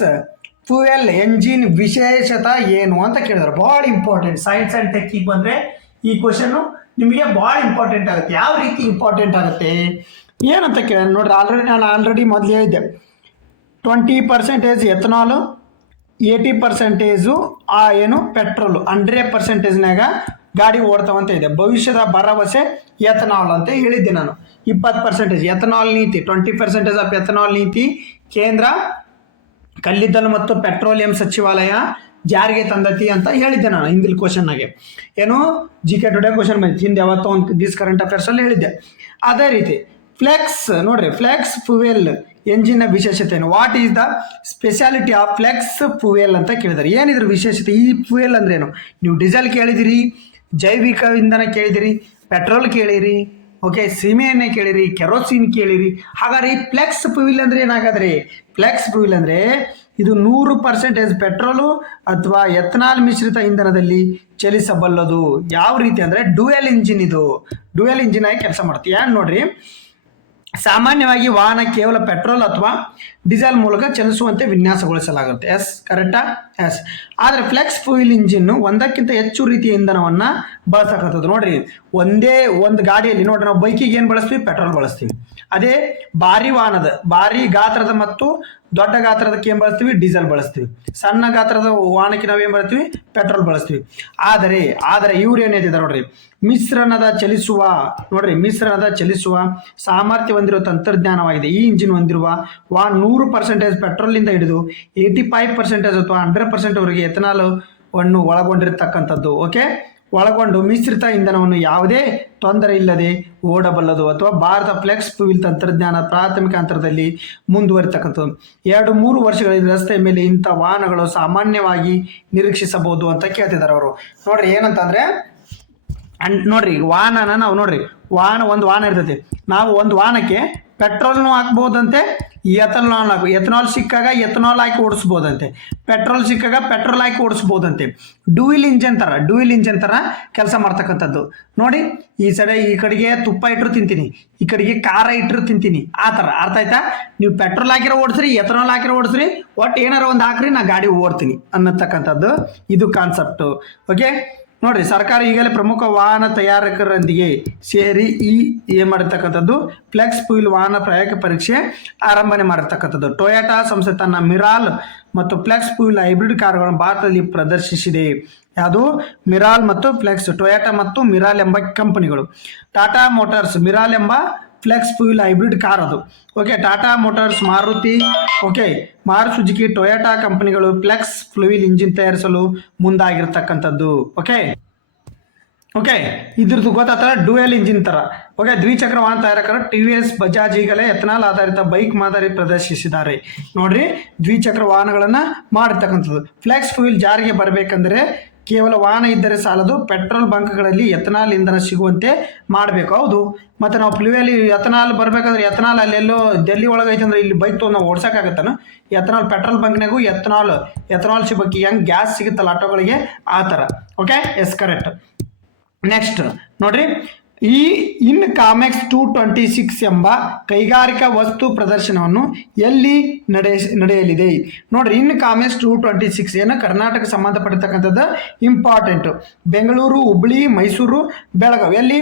ಫ್ಯೂಯಲ್ ಎಂಜಿನ್ ವಿಶೇಷತೆ ಏನು ಅಂತ ಕೇಳಿದ್ರು. ಭಾಳ ಇಂಪಾರ್ಟೆಂಟ್. ಸೈನ್ಸ್ ಆ್ಯಂಡ್ ಟೆಕ್ಕಿಗೆ ಬಂದರೆ ಈ ಕ್ವಶನ್ನು ನಿಮಗೆ ಭಾಳ ಇಂಪಾರ್ಟೆಂಟ್ ಆಗುತ್ತೆ. ಯಾವ ರೀತಿ ಇಂಪಾರ್ಟೆಂಟ್ ಆಗುತ್ತೆ ಏನಂತ ಕೇಳಿದ್ರೆ ನೋಡ್ರಿ, ನಾನು ಮೊದಲು ಹೇಳಿದ್ದೆ 20% ಎಥನಾಲು, 80% ಏನು ಪೆಟ್ರೋಲು, 100%ನಾಗ ಗಾಡಿ ಓಡ್ತಾವಂತ ಇದೆ. ಭವಿಷ್ಯದ ಭರವಸೆ ಎಥನಾಲ್ ಅಂತ ಹೇಳಿದ್ದೆ ನಾನು. 20% ಎಥನಾಲ್ ನೀತಿ, 20% ಆಫ್ ಎಥನಾಲ್ ನೀತಿ ಕೇಂದ್ರ ಕಲ್ಲಿದ್ದಲು ಮತ್ತು ಪೆಟ್ರೋಲಿಯಂ ಸಚಿವಾಲಯ ಜಾರಿಗೆ ತಂದತಿ ಅಂತ ಹೇಳಿದ್ದೆ ನಾನು ಹಿಂದಿನ ಕ್ವಶನ್ನಾಗೆ. ಏನು GK ಟುಡೇ ಕ್ವಶನ್ ಬಂದಿತ್ತು, ಹಿಂದೆ ಯಾವತ್ತೋ ಒಂದು ದಿಸ್ ಕರೆಂಟ್ ಅಫೇರ್ಸಲ್ಲಿ ಹೇಳಿದ್ದೆ. ಅದೇ ರೀತಿ ಫ್ಲೆಕ್ಸ್ ನೋಡ್ರಿ, ಫ್ಲೆಕ್ಸ್ ಫ್ಯೂಯಲ್ ಎಂಜಿನ್ನ ವಿಶೇಷತೆ ಏನು? What is the speciality of flex fuel ಅಂತ ಕೇಳಿದಾರೆ. ಏನಿದ್ರ ವಿಶೇಷತೆ? ಈ ಫ್ಯೂಯಲ್ ಅಂದ್ರೆ ಏನು? ನೀವು ಡೀಸೆಲ್ ಕೇಳಿದಿರಿ, ಜೈವಿಕ ಇಂಧನ ಕೇಳಿದಿರಿ, ಪೆಟ್ರೋಲ್ ಕೇಳಿರಿ, ಓಕೆ, ಸೀಮೆ ಎಣ್ಣೆ ಕೇಳಿರಿ, ಕೆರೋಸಿನ್ ಕೇಳಿರಿ. ಹಾಗಾದ್ರೆ ಈ ಫ್ಲೆಕ್ಸ್ ಫ್ಯೂಯಲ್ ಅಂದ್ರೆ ಏನಾಗಾದ್ರಿ? ಫ್ಲೆಕ್ಸ್ ಫ್ಯೂಯಲ್ ಅಂದ್ರೆ ಇದು 100% ಪೆಟ್ರೋಲು ಅಥವಾ ಎಥನಾಲ್ ಮಿಶ್ರಿತ ಇಂಧನದಲ್ಲಿ ಚಲಿಸಬಲ್ಲದು. ಯಾವ ರೀತಿ ಅಂದ್ರೆ ಡ್ಯುಯಲ್ ಇಂಜಿನ್. ಇದು ಡ್ಯುಯಲ್ ಇಂಜಿನ್ ಆಗಿ ಕೆಲಸ ಮಾಡುತ್ತೆ. ಏನು ನೋಡ್ರಿ, ಸಾಮಾನ್ಯವಾಗಿ ವಾಹನ ಕೇವಲ ಪೆಟ್ರೋಲ್ ಅಥವಾ ಡೀಸೆಲ್ ಮೂಲಕ ಚಲಿಸುವಂತೆ ವಿನ್ಯಾಸಗೊಳಿಸಲಾಗುತ್ತೆ. ಎಸ್, ಕರೆಕ್ಟಾ? ಎಸ್. ಆದರೆ ಫ್ಲೆಕ್ಸ್ ಫ್ಯೂಯಲ್ ಇಂಜಿನ್ ಒಂದಕ್ಕಿಂತ ಹೆಚ್ಚು ರೀತಿಯ ಇಂಧನವನ್ನು ಬಳಸತಕ್ಕಂಥದ್ದು. ನೋಡ್ರಿ, ಒಂದು ಗಾಡಿಯಲ್ಲಿ ನೋಡ್ರಿ, ನಾವು ಬೈಕಿಗೆ ಏನು ಬಳಸ್ತೀವಿ? ಪೆಟ್ರೋಲ್ ಬಳಸ್ತೀವಿ. ಅದೇ ಭಾರಿ ಗಾತ್ರದ ಮತ್ತು ದೊಡ್ಡ ಗಾತ್ರದಕ್ಕೆ ಏನು ಬಳಸ್ತೀವಿ? ಡೀಸೆಲ್ ಬಳಸ್ತೀವಿ. ಸಣ್ಣ ಗಾತ್ರದ ವಾಹನಕ್ಕೆ ನಾವೇನು ಬಳಸ್ತೀವಿ? ಪೆಟ್ರೋಲ್ ಬಳಸ್ತೀವಿ. ಆದರೆ ಇವ್ರು ಏನು ಹೇಳ್ತಿದ್ದಾರೆ ನೋಡ್ರಿ, ಮಿಶ್ರಣದ ಚಲಿಸುವ ಸಾಮರ್ಥ್ಯ ಹೊಂದಿರುವ ತಂತ್ರಜ್ಞಾನವಾಗಿದೆ. ಈ ಇಂಜಿನ್ ಹೊಂದಿರುವ 100% ಪೆಟ್ರೋಲ್ನಿಂದ ಹಿಡಿದು 85% ಅಥವಾ 100% ವರೆಗೆ ಎಥನಾಲ್ ಅನ್ನು ಒಳಗೊಂಡಿರ್ತಕ್ಕಂಥದ್ದು. ಓಕೆ, ಒಳಗೊಂಡು ಮಿಶ್ರಿತ ಇಂಧನವನ್ನು ಯಾವುದೇ ತೊಂದರೆ ಇಲ್ಲದೆ ಓಡಬಲ್ಲದು. ಅಥವಾ ಭಾರತ ಫ್ಲೆಕ್ಸ್ ಫ್ಯೂಯಲ್ ತಂತ್ರಜ್ಞಾನ ಪ್ರಾಥಮಿಕ ಹಂತದಲ್ಲಿ ಮುಂದುವರಿತಕ್ಕಂಥದ್ದು. 2-3 ವರ್ಷಗಳಿಂದ ರಸ್ತೆ ಮೇಲೆ ಇಂಥ ವಾಹನಗಳು ಸಾಮಾನ್ಯವಾಗಿ ನಿರೀಕ್ಷಿಸಬಹುದು ಅಂತ ಕೇಳ್ತಿದ್ದಾರೆ ಅವರು. ನೋಡ್ರಿ, ಏನಂತಂದ್ರೆ ನೋಡ್ರಿ, ವಾಹನನ ನಾವು ನೋಡ್ರಿ, ಒಂದು ವಾಹನ ಇರ್ತೈತಿ. ನಾವು ಒಂದು ವಾಹನಕ್ಕೆ ಪೆಟ್ರೋಲ್ನು ಹಾಕ್ಬೋದಂತೆ, ಎಥನಾಲ್ ಸಿಕ್ಕಾಗ ಎಥನಾಲ್ ಹಾಕಿ ಓಡಿಸ್ಬೋದಂತೆ, ಪೆಟ್ರೋಲ್ ಸಿಕ್ಕಾಗ ಪೆಟ್ರೋಲ್ ಹಾಕಿ ಓಡಿಸ್ಬೋದಂತೆ. ಡ್ಯೂಯಲ್ ಇಂಜನ್ ಥರ ಕೆಲಸ ಮಾಡ್ತಕ್ಕಂಥದ್ದು. ನೋಡಿ, ಈ ಕಡೆಗೆ ತುಪ್ಪ ಇಟ್ಟರು ತಿಂತೀನಿ, ಈ ಕಡೆಗೆ ಖಾರ ಇಟ್ಟರು ತಿಂತೀನಿ, ಆ ಥರ. ಅರ್ಥ ಆಯ್ತಾ? ನೀವು ಪೆಟ್ರೋಲ್ ಹಾಕಿರೋ ಓಡಿಸ್ರಿ, ಎಥನಾಲ್ ಹಾಕಿರೋ ಓಡಿಸ್ರಿ, ಒಟ್ಟು ಏನಾರ ಒಂದು ಹಾಕ್ರಿ, ನಾ ಗಾಡಿ ಓಡ್ತೀನಿ ಅನ್ನತಕ್ಕಂಥದ್ದು ಇದು ಕಾನ್ಸೆಪ್ಟು. ಓಕೆ, ನೋಡ್ರಿ, ಸರ್ಕಾರ ಈಗಲೇ ಪ್ರಮುಖ ವಾಹನ ತಯಾರಕರೊಂದಿಗೆ ಸೇರಿ ಏನು ಮಾಡಿರ್ತಕ್ಕಂಥದ್ದು ಫ್ಲೆಕ್ಸ್ ಫ್ಯೂಯಲ್ ವಾಹನ ಪ್ರಾಯೋಗಿಕ ಪರೀಕ್ಷೆ ಆರಂಭನೆ ಮಾಡಿರ್ತಕ್ಕಂಥದ್ದು. ಟೊಯೋಟಾ ಸಂಸ್ಥೆ ತನ್ನ ಮಿರಾಲ್ ಮತ್ತು ಫ್ಲೆಕ್ಸ್ ಫ್ಯೂಯಲ್ ಹೈಬ್ರಿಡ್ ಕಾರುಗಳನ್ನು ಭಾರತದಲ್ಲಿ ಪ್ರದರ್ಶಿಸಿದೆ. ಯಾವುದು? ಮಿರಾಲ್ ಮತ್ತು ಫ್ಲೆಕ್ಸ್. ಟೊಯೋಟಾ ಮತ್ತು ಮಿರಾಲ್ ಎಂಬ ಕಂಪನಿಗಳು. ಟಾಟಾ ಮೋಟಾರ್ಸ್ ಮಿರಾಲ್ ಎಂಬ ಫ್ಲೆಕ್ಸ್ ಫ್ಯೂಲ್ ಹೈಬ್ರಿಡ್ ಕಾರ್ ಅದು. Okay, Tata motors, Maruti, okay, Maruti Suzuki, Toyota ಕಂಪನಿಗಳು ಫ್ಲೆಕ್ಸ್ ಫ್ಯೂಲ್ ಇಂಜಿನ್ ತಯಾರಿಸಲು ಮುಂದಾಗಿರ್ತಕ್ಕಂಥದ್ದು. ಓಕೆ ಓಕೆ ಇದ್ರದ್ದು ಗೊತ್ತಾಗ್ತಲ್ಲ, ಡ್ಯೂಯಲ್ ಇಂಜಿನ್ ಥರ. ಓಕೆ, ದ್ವಿಚಕ್ರ ವಾಹನ ತಯಾರಕರು TVS, ಬಜಾಜ್ ಈಗಲೇ ಎಥನಾಲ್ ಆಧಾರಿತ ಬೈಕ್ ಮಾದರಿ ಪ್ರದರ್ಶಿಸಿದ್ದಾರೆ. ನೋಡ್ರಿ, ದ್ವಿಚಕ್ರ ವಾಹನಗಳನ್ನು ಮಾಡಿರ್ತಕ್ಕಂಥದ್ದು. ಫ್ಲೆಕ್ಸ್ ಫ್ಯೂಲ್ ಜಾರಿಗೆ ಬರಬೇಕಂದ್ರೆ ಕೇವಲ ವಾಹನ ಇದ್ದರೆ ಸಾಲದು, ಪೆಟ್ರೋಲ್ ಬಂಕ್ಗಳಲ್ಲಿ ಎಥನಾಲ್ ಇಂಧನ ಸಿಗುವಂತೆ ಮಾಡಬೇಕು. ಹೌದು, ಮತ್ತು ನಾವು ಫ್ಯೂಯಲ್ ಎಥನಾಲ್ ಬರಬೇಕಂದ್ರೆ ಎಥನಾಲ್ ಅಲ್ಲೆಲ್ಲೋ ಡೆಲ್ಲಿ ಒಳಗೆ ಐತೆ ಅಂದ್ರೆ ಇಲ್ಲಿ ಬೈಕ್ ತೊಗೊಂಡು ನಾವು ಓಡ್ಸೋಕ್ಕಾಗತ್ತಾನ? ಎಥನಾಲ್ ಪೆಟ್ರೋಲ್ ಬಂಕ್ನಾಗೂ ಎಥನಾಲ್ ಸಿಗಬೇಕು. ಹೆಂಗೆ ಗ್ಯಾಸ್ ಸಿಗುತ್ತಲ್ಲ ಆಟೋಗಳಿಗೆ ಆ ಥರ. Okay, S, correct. ನೆಕ್ಸ್ಟ್ ನೋಡ್ರಿ, ಈ ಇನ್ಕಾಮೆಕ್ಸ್ 226 ಎಂಬ ಕೈಗಾರಿಕಾ ವಸ್ತು ಪ್ರದರ್ಶನವನ್ನು ಎಲ್ಲಿ ನಡೆಯಲಿದೆ? ನೋಡ್ರಿ, ಇನ್ಕಾಮೆಕ್ಸ್ 226 ಏನು ಕರ್ನಾಟಕ ಸಂಬಂಧಪಟ್ಟಿರ್ತಕ್ಕಂಥದ್ದು ಇಂಪಾರ್ಟೆಂಟು. ಬೆಂಗಳೂರು, ಹುಬ್ಬಳ್ಳಿ, ಮೈಸೂರು, ಬೆಳಗಾವಿ ಎಲ್ಲಿ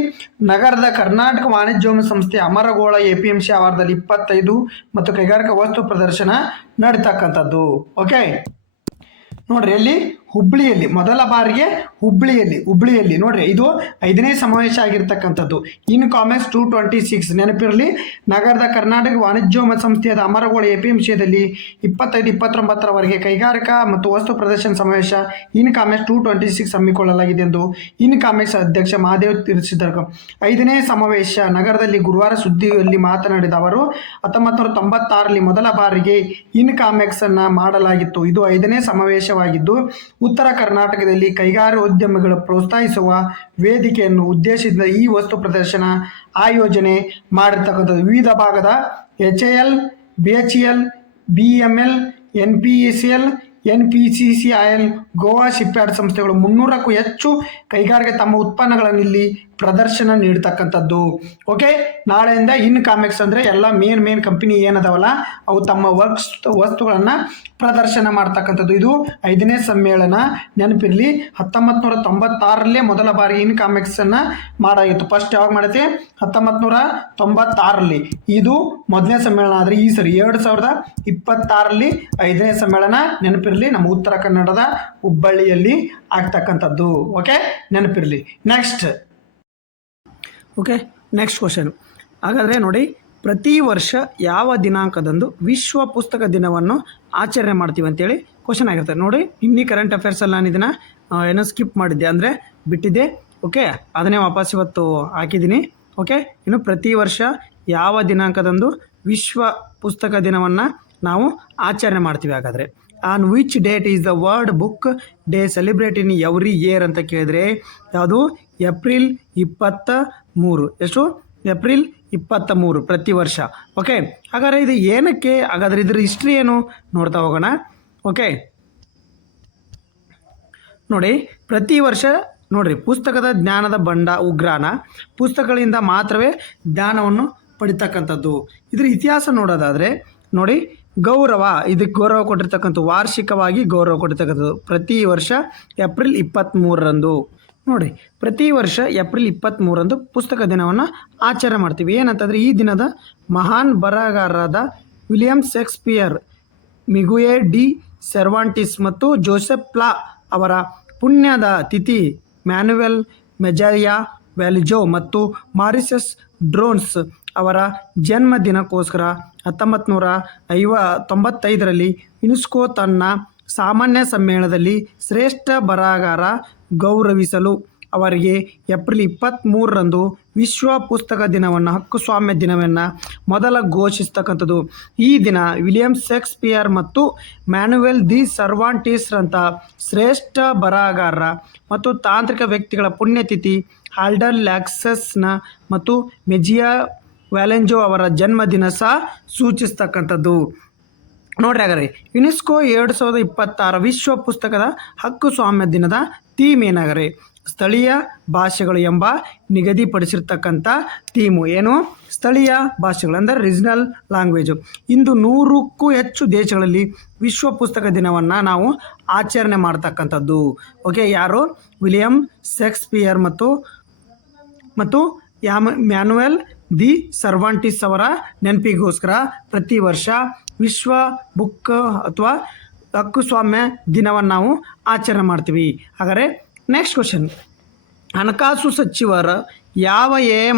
ನಗರದ ಕರ್ನಾಟಕ ವಾಣಿಜ್ಯೋದ್ಯಮ ಸಂಸ್ಥೆ ಅಮರಗೋಳ APMC ಆವರಣದಲ್ಲಿ 25 ಮತ್ತು ಕೈಗಾರಿಕಾ ವಸ್ತು ಪ್ರದರ್ಶನ ನಡೀತಕ್ಕಂಥದ್ದು. ಓಕೆ ನೋಡ್ರಿ, ಎಲ್ಲಿ ಹುಬ್ಬಳ್ಳಿಯಲ್ಲಿ ಮೊದಲ ಬಾರಿಗೆ ಹುಬ್ಬಳ್ಳಿಯಲ್ಲಿ ನೋಡ್ರಿ, ಇದು 5ನೇ ಸಮಾವೇಶ ಆಗಿರ್ತಕ್ಕಂಥದ್ದು. ಇನ್ಕಾಮೆಕ್ಸ್ 226 ನೆನಪಿರಲಿ, ನಗರದ ಕರ್ನಾಟಕ ವಾಣಿಜ್ಯೋದ್ಯಮ ಸಂಸ್ಥೆಯಾದ ಅಮರಗೋಳ APMCದಲ್ಲಿ 25-29ರವರೆಗೆ ಕೈಗಾರಿಕಾ ಮತ್ತು ವಸ್ತು ಪ್ರದರ್ಶನ ಸಮಾವೇಶ ಇನ್ಕಾಮೆಕ್ಸ್ 226 ಹಮ್ಮಿಕೊಳ್ಳಲಾಗಿದೆ ಎಂದು ಇನ್ಕಾಮೆಕ್ಸ್ ಅಧ್ಯಕ್ಷ ಮಹಾದೇವ್ ತಿಳಿಸಿದರು. 5ನೇ ಸಮಾವೇಶ ನಗರದಲ್ಲಿ ಗುರುವಾರ ಸುದ್ದಿಯಲ್ಲಿ ಮಾತನಾಡಿದ ಅವರು, 1996ರಲ್ಲಿ ಮೊದಲ ಬಾರಿಗೆ ಇನ್ಕಾಮೆಕ್ಸ್ ಅನ್ನು ಮಾಡಲಾಗಿತ್ತು. ಇದು 5ನೇ ಸಮಾವೇಶವಾಗಿದ್ದು ಉತ್ತರ ಕರ್ನಾಟಕದಲ್ಲಿ ಕೈಗಾರಿಕೋದ್ಯಮಿಗಳು ಪ್ರೋತ್ಸಾಹಿಸುವ ವೇದಿಕೆಯನ್ನು ಉದ್ದೇಶಿಸಿದ ಈ ವಸ್ತು ಪ್ರದರ್ಶನ ಆಯೋಜನೆ ಮಾಡಿರ್ತಕ್ಕಂಥದ್ದು. ವಿವಿಧ ಭಾಗದ HAL, BHEL, BML, NPCL, NPCCIL, Goa shipyard ಸಂಸ್ಥೆಗಳು 300ಕ್ಕೂ ಹೆಚ್ಚು ಕೈಗಾರಿಕೆ ತಮ್ಮ ಉತ್ಪನ್ನಗಳನ್ನು ಇಲ್ಲಿ ಪ್ರದರ್ಶನ ನೀಡ್ತಕ್ಕಂಥದ್ದು. ಓಕೆ, ನಾಳೆಯಿಂದ ಇನ್ಕಾಮೆಕ್ಸ್ ಅಂದರೆ ಎಲ್ಲ ಮೇನ್ ಕಂಪನಿ ಏನದಾವಲ್ಲ ಅವು ತಮ್ಮ ವಸ್ತುಗಳನ್ನು ಪ್ರದರ್ಶನ ಮಾಡ್ತಕ್ಕಂಥದ್ದು. ಇದು 5ನೇ ಸಮ್ಮೇಳನ. ನೆನಪಿರಲಿ, 1996ರಲ್ಲೇ ಮೊದಲ ಬಾರಿ ಇನ್ಕಾಮೆಕ್ಸನ್ನು ಮಾಡಾಗಿತ್ತು. ಫಸ್ಟ್ ಯಾವಾಗ ಮಾಡೈತೆ? 1996ರಲ್ಲಿ. ಇದು ಮೊದಲನೇ ಸಮ್ಮೇಳನ. ಆದರೆ ಈ ಸರಿ 2026ರಲ್ಲಿ 5ನೇ ಸಮ್ಮೇಳನ. ನೆನಪಿರಲಿ, ನಮ್ಮ ಉತ್ತರ ಕನ್ನಡದ ಹುಬ್ಬಳ್ಳಿಯಲ್ಲಿ ಆಗ್ತಕ್ಕಂಥದ್ದು. ಓಕೆ, ನೆನಪಿರಲಿ. Next question. ಹಾಗಾದರೆ ನೋಡಿ, ಪ್ರತಿ ವರ್ಷ ಯಾವ ದಿನಾಂಕದಂದು ವಿಶ್ವ ಪುಸ್ತಕ ದಿನವನ್ನು ಆಚರಣೆ ಮಾಡ್ತೀವಿ ಅಂತೇಳಿ ಕ್ವಶನ್ ಆಗಿರ್ತದೆ. ನೋಡಿ, ಇನ್ನಿ ಕರೆಂಟ್ ಅಫೇರ್ಸಲ್ಲಿ ನಾನು ಇದನ್ನು ಏನೋ ಸ್ಕಿಪ್ ಮಾಡಿದ್ದೆ, ಅಂದರೆ ಬಿಟ್ಟಿದ್ದೆ. ಓಕೆ, ಅದನ್ನೇ ವಾಪಸ್ ಇವತ್ತು ಹಾಕಿದ್ದೀನಿ. ಓಕೆ, ಇನ್ನು ಪ್ರತಿ ವರ್ಷ ಯಾವ ದಿನಾಂಕದಂದು ವಿಶ್ವ ಪುಸ್ತಕ ದಿನವನ್ನು ನಾವು ಆಚರಣೆ ಮಾಡ್ತೀವಿ? ಹಾಗಾದರೆ on which date is the world book day celebrate in every year ಅಂತ ಕೇಳಿದರೆ ಯಾವುದು? ಏಪ್ರಿಲ್ 23. ಎಷ್ಟು? ಏಪ್ರಿಲ್ 23 ಪ್ರತಿ ವರ್ಷ. ಓಕೆ, ಹಾಗಾದರೆ ಇದು ಏನಕ್ಕೆ? ಹಾಗಾದರೆ ಇದ್ರ ಹಿಸ್ಟ್ರಿ ಏನು ನೋಡ್ತಾ ಹೋಗೋಣ. ಓಕೆ ನೋಡಿ, ಪ್ರತಿ ವರ್ಷ ನೋಡಿರಿ, ಪುಸ್ತಕದ ಜ್ಞಾನದ ಉಗ್ರಾಣ ಪುಸ್ತಕಗಳಿಂದ ಮಾತ್ರವೇ ಜ್ಞಾನವನ್ನು ಪಡಿತಕ್ಕಂಥದ್ದು. ಇದ್ರ ಇತಿಹಾಸ ನೋಡೋದಾದರೆ ನೋಡಿ, ಇದಕ್ಕೆ ಗೌರವ ಕೊಟ್ಟಿರ್ತಕ್ಕಂಥ ವಾರ್ಷಿಕವಾಗಿ ಗೌರವ ಕೊಟ್ಟಿರ್ತಕ್ಕಂಥದ್ದು ಪ್ರತಿ ವರ್ಷ ಏಪ್ರಿಲ್ 23ರಂದು. ನೋಡಿ, ಪ್ರತಿ ವರ್ಷ ಏಪ್ರಿಲ್ 23ರಂದು ಪುಸ್ತಕ ದಿನವನ್ನು ಆಚರಣೆ ಮಾಡ್ತೀವಿ. ಏನಂತಂದರೆ ಈ ದಿನದ ಮಹಾನ್ ಬರಹಗಾರರಾದ ವಿಲಿಯಂ ಶೇಕ್ಸ್ಪಿಯರ್, ಮಿಗುಯಲ್ ಡಿ ಸೆರ್ವಾಂಟಿಸ್ ಮತ್ತು ಜೋಸೆಫ್ ಪ್ಲಾ ಅವರ ಪುಣ್ಯದ ತಿಥಿ. ಮ್ಯಾನುವೆಲ್ ಮೆಜಾರಿಯಾ ವ್ಯಾಲಿಜೋ ಮತ್ತು ಮಾರಿಸಸ್ ಡ್ರೋನ್ಸ್ ಅವರ ಜನ್ಮ ದಿನಕ್ಕೋಸ್ಕರ 1995ರಲ್ಲಿ ಯುನೆಸ್ಕೋ ತನ್ನ ಸಾಮಾನ್ಯ ಸಮ್ಮೇಳನದಲ್ಲಿ ಶ್ರೇಷ್ಠ ಬರಹಗಾರ ಗೌರವಿಸಲು ಅವರಿಗೆ ಏಪ್ರಿಲ್ 23ರಂದು ವಿಶ್ವ ಪುಸ್ತಕ ದಿನವನ್ನು, ಹಕ್ಕುಸ್ವಾಮ್ಯ ದಿನವನ್ನು ಮೊದಲ ಘೋಷಿಸ್ತಕ್ಕಂಥದ್ದು. ಈ ದಿನ ವಿಲಿಯಂ ಶೇಕ್ಸ್ಪಿಯರ್ ಮತ್ತು ಮ್ಯಾನುವೆಲ್ ದಿ ಸರ್ವಾಂಟಿಸ್ರಂಥ ಶ್ರೇಷ್ಠ ಬರಹಗಾರರ ಮತ್ತು ತಾಂತ್ರಿಕ ವ್ಯಕ್ತಿಗಳ ಪುಣ್ಯತಿಥಿ. ಆಲ್ಡರ್ ಲ್ಯಾಕ್ಸಸ್ನ ಮತ್ತು ಮೆಜಿಯಾ ವ್ಯಾಲೆಂಜೋ ಅವರ ಜನ್ಮದಿನ ಸಹ ಸೂಚಿಸ್ತಕ್ಕಂಥದ್ದು. ನೋಡ್ರಿ, ಹಾಗಾದ್ರೆ ಯುನೆಸ್ಕೋ 2026 ವಿಶ್ವ ಪುಸ್ತಕದ ಹಕ್ಕುಸ್ವಾಮ್ಯ ದಿನದ ಥೀಮ್ ಏನಾಗರೆ? ಸ್ಥಳೀಯ ಭಾಷೆಗಳು ಎಂಬ ನಿಗದಿಪಡಿಸಿರ್ತಕ್ಕಂಥ ಥೀಮು. ಏನು? ಸ್ಥಳೀಯ ಭಾಷೆಗಳು ಅಂದರೆ ರೀಜನಲ್ ಲ್ಯಾಂಗ್ವೇಜು. ಇಂದು 100ಕ್ಕೂ ಹೆಚ್ಚು ದೇಶಗಳಲ್ಲಿ ವಿಶ್ವ ಪುಸ್ತಕ ದಿನವನ್ನು ನಾವು ಆಚರಣೆ ಮಾಡ್ತಕ್ಕಂಥದ್ದು. ಓಕೆ, ಯಾರು? ವಿಲಿಯಂ ಶೇಕ್ಸ್ಪಿಯರ್ ಮತ್ತು ಮ್ಯಾನುವೆಲ್ ದಿ ಸರ್ವಾಂಟಿಸ್ ಅವರ ನೆನಪಿಗೋಸ್ಕರ ಪ್ರತಿ ವರ್ಷ ವಿಶ್ವ ಬುಕ್ ಅಥವಾ ಹಕ್ಕುಸ್ವಾಮ್ಯ ದಿನವನ್ನು ನಾವು ಆಚರಣೆ ಮಾಡ್ತೀವಿ. ಹಾಗಾದರೆ ನೆಕ್ಸ್ಟ್ ಕ್ವಶನ್. ಹಣಕಾಸು ಸಚಿವರ ಯಾವ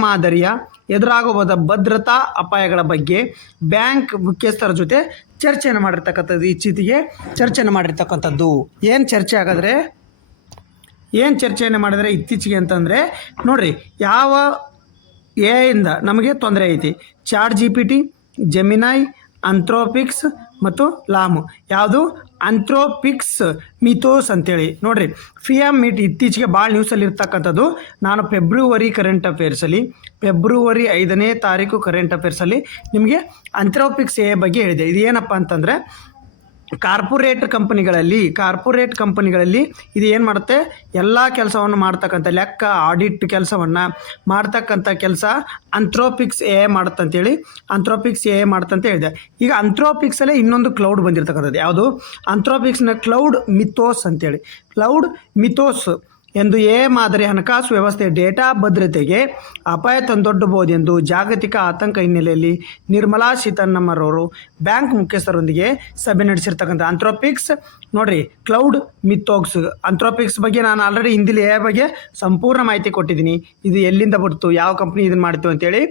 ಮಾದರಿಯ ಎದುರಾಗಬಹುದ ಭದ್ರತಾ ಅಪಾಯಗಳ ಬಗ್ಗೆ ಬ್ಯಾಂಕ್ ಮುಖ್ಯಸ್ಥರ ಜೊತೆ ಚರ್ಚೆಯನ್ನು ಮಾಡಿರ್ತಕ್ಕಂಥದ್ದು. ಇತ್ತೀಚೆಗೆ ಚರ್ಚೆಯನ್ನು ಮಾಡಿರ್ತಕ್ಕಂಥದ್ದು. ಏನು ಚರ್ಚೆಯನ್ನು ಮಾಡಿದರೆ ಇತ್ತೀಚೆಗೆ ಅಂತಂದರೆ ನೋಡಿರಿ, ಯಾವ ಇಂದ ನಮಗೆ ತೊಂದರೆ ಐತಿ. ChatGPT, ಜೆಮಿನೈ, ಅಂಥ್ರೋಪಿಕ್ಸ್ ಮತ್ತು ಲಾಮು. ಯಾವುದು ಅಂಥ್ರೋಪಿಕ್ಸ್ ಮಿಥೋಸ್ ಅಂತೇಳಿ ನೋಡಿರಿ. ಫಿಯಾಮ್ ಮೀಟ್ ಇತ್ತೀಚೆಗೆ ಭಾಳ ನ್ಯೂಸಲ್ಲಿ ಇರ್ತಕ್ಕಂಥದ್ದು. ನಾನು ಫೆಬ್ರವರಿ 5ನೇ ತಾರೀಕು ಕರೆಂಟ್ ಅಫೇರ್ಸಲ್ಲಿ ನಿಮಗೆ ಅಂಥ್ರೋಪಿಕ್ಸ್ ಬಗ್ಗೆ ಹೇಳಿದೆ. ಇದು ಏನಪ್ಪ ಅಂತಂದರೆ ಕಾರ್ಪೊರೇಟ್ ಕಂಪನಿಗಳಲ್ಲಿ ಇದು ಏನು ಮಾಡುತ್ತೆ, ಎಲ್ಲ ಕೆಲಸವನ್ನು ಮಾಡ್ತಕ್ಕಂಥ ಲೆಕ್ಕ ಆಡಿಟ್ ಕೆಲಸವನ್ನು ಮಾಡ್ತಕ್ಕಂಥ ಕೆಲಸ ಅಂಥ್ರೋಪಿಕ್ಸ್ ಮಾಡುತ್ತಂತೇಳಿ ಹೇಳಿದೆ. ಈಗ ಅಂಥ್ರೋಪಿಕ್ಸಲ್ಲೇ ಇನ್ನೊಂದು ಕ್ಲೌಡ್ ಬಂದಿರತಕ್ಕಂಥದ್ದು. ಯಾವುದು ಅಂಥ್ರೋಪಿಕ್ಸ್ನ ಕ್ಲೌಡ್ ಮಿಥೋಸ್ ಎಂದು ಮಾದರಿ ಹಣಕಾಸು ವ್ಯವಸ್ಥೆ ಡೇಟಾ ಭದ್ರತೆಗೆ ಅಪಾಯ ತಂದೊಡ್ಡಬಹುದೆಂದು ಜಾಗತಿಕ ಆತಂಕ ಹಿನ್ನೆಲೆಯಲ್ಲಿ ನಿರ್ಮಲಾ ಸೀತಾರಾಮನ್ ಅವರು ಬ್ಯಾಂಕ್ ಮುಖ್ಯಸ್ಥರೊಂದಿಗೆ ಸಭೆ ನಡೆಸಿರ್ತಕ್ಕಂಥ ಅಂಥ್ರೋಪಿಕ್ಸ್ ನೋಡಿರಿ. ಕ್ಲೌಡ್ ಮಿಥೋಸ್ ಅಂಥ್ರೋಪಿಕ್ಸ್ ಬಗ್ಗೆ ನಾನು ಆಲ್ರೆಡಿ ಹಿಂದಿಲಿ ಬಗ್ಗೆ ಸಂಪೂರ್ಣ ಮಾಹಿತಿ ಕೊಟ್ಟಿದ್ದೀನಿ. ಇದು ಎಲ್ಲಿಂದ ಬರ್ತು, ಯಾವ ಕಂಪ್ನಿ ಇದನ್ನು ಮಾಡ್ತೀವಿ ಅಂತೇಳಿ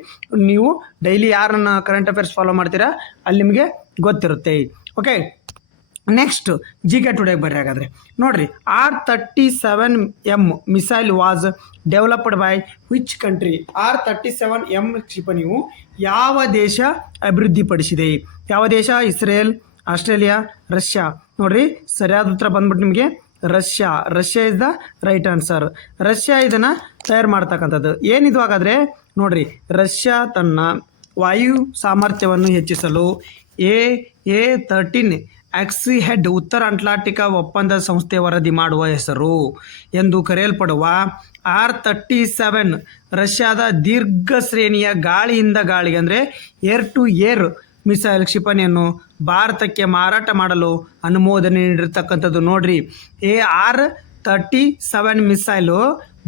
ನೀವು ಡೈಲಿ ಯಾರನ್ನು ಕರೆಂಟ್ ಅಫೇರ್ಸ್ ಫಾಲೋ ಮಾಡ್ತೀರಾ ಅಲ್ಲಿ ನಿಮಗೆ ಗೊತ್ತಿರುತ್ತೆ. ಓಕೆ, ನೆಕ್ಸ್ಟ್ ಜಿಕೆ ಟುಡೆಗೆ ಬರ್ರಿ. ಹಾಗಾದರೆ ನೋಡಿರಿ, R-37M missile was developed by which country? R-37M ಕ್ಷಿಪಣಿಯು ಯಾವ ದೇಶ ಅಭಿವೃದ್ಧಿಪಡಿಸಿದೆ? ಯಾವ ದೇಶ? Israel, Australia, Russia. ನೋಡಿರಿ, ಸರಿಯಾದ ಉತ್ತರ ಬಂದ್ಬಿಟ್ಟು ನಿಮಗೆ Russia is the right answer. Russia ಇದನ್ನು ತಯಾರು ಮಾಡ್ತಕ್ಕಂಥದ್ದು. ಏನಿದು ಹಾಗಾದರೆ ನೋಡಿರಿ, ರಷ್ಯಾ ತನ್ನ ವಾಯು ಸಾಮರ್ಥ್ಯವನ್ನು ಹೆಚ್ಚಿಸಲು A-13 ಆಕ್ಸಿಹೆಡ್ ಉತ್ತರ ಅಟ್ಲಾಂಟಿಕ್ ಒಪ್ಪಂದ ಸಂಸ್ಥೆ ವರದಿ ಮಾಡುವ ಹೆಸರು ಎಂದು ಕರೆಯಲ್ಪಡುವ R-37 ರಷ್ಯಾದ ದೀರ್ಘ ಶ್ರೇಣಿಯ ಗಾಳಿಯಿಂದ ಗಾಳಿಗೆ ಅಂದರೆ ಏರ್ ಟು ಏರ್ ಮಿಸೈಲ್ ಕ್ಷಿಪಣಿಯನ್ನು ಭಾರತಕ್ಕೆ ಮಾರಾಟ ಮಾಡಲು ಅನುಮೋದನೆ ನೀಡಿರ್ತಕ್ಕಂಥದ್ದು. ನೋಡ್ರಿ, R-37 ಮಿಸೈಲು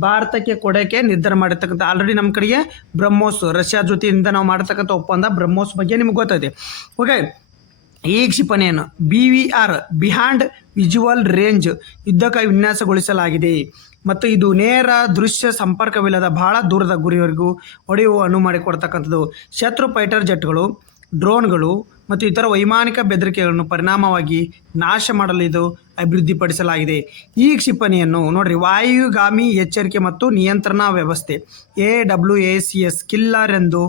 ಭಾರತಕ್ಕೆ ಕೊಡೋಕ್ಕೆ ನಿರ್ಧಾರ ಮಾಡಿರ್ತಕ್ಕಂಥ. ಆಲ್ರೆಡಿ ನಮ್ಮ ಕಡೆಗೆ ಬ್ರಹ್ಮೋಸ್ ರಷ್ಯಾ ಜೊತೆಯಿಂದ ನಾವು ಮಾಡತಕ್ಕಂಥ ಒಪ್ಪಂದ ಬ್ರಹ್ಮೋಸ್ ಬಗ್ಗೆ ನಿಮ್ಗೆ ಗೊತ್ತಿದೆ. ಓಕೆ, ಈ ಕ್ಷಿಪಣಿಯನ್ನು BVR ಬಿಹಾಂಡ್ ವಿಜುವಲ್ ರೇಂಜ್ ಯುದ್ಧಕ್ಕಾಗಿ ವಿನ್ಯಾಸಗೊಳಿಸಲಾಗಿದೆ ಮತ್ತು ಇದು ನೇರ ದೃಶ್ಯ ಸಂಪರ್ಕವಿಲ್ಲದ ಬಹಳ ದೂರದ ಗುರಿವರೆಗೂ ಹೊಡೆಯುವ ಅನುವು ಮಾಡಿಕೊಡ್ತಕ್ಕಂಥದ್ದು. ಶತ್ರು ಫೈಟರ್ ಜೆಟ್ಗಳು, ಡ್ರೋನ್ಗಳು ಮತ್ತು ಇತರ ವೈಮಾನಿಕ ಬೆದರಿಕೆಗಳನ್ನು ಪರಿಣಾಮವಾಗಿ ನಾಶ ಮಾಡಲು ಇದು ಅಭಿವೃದ್ಧಿಪಡಿಸಲಾಗಿದೆ. ಈ ಕ್ಷಿಪಣಿಯನ್ನು ನೋಡಿರಿ, ವಾಯುಗಾಮಿ ಎಚ್ಚರಿಕೆ ಮತ್ತು ನಿಯಂತ್ರಣ ವ್ಯವಸ್ಥೆ AWACS ಕಿಲ್ಲರ್ ಎಂದು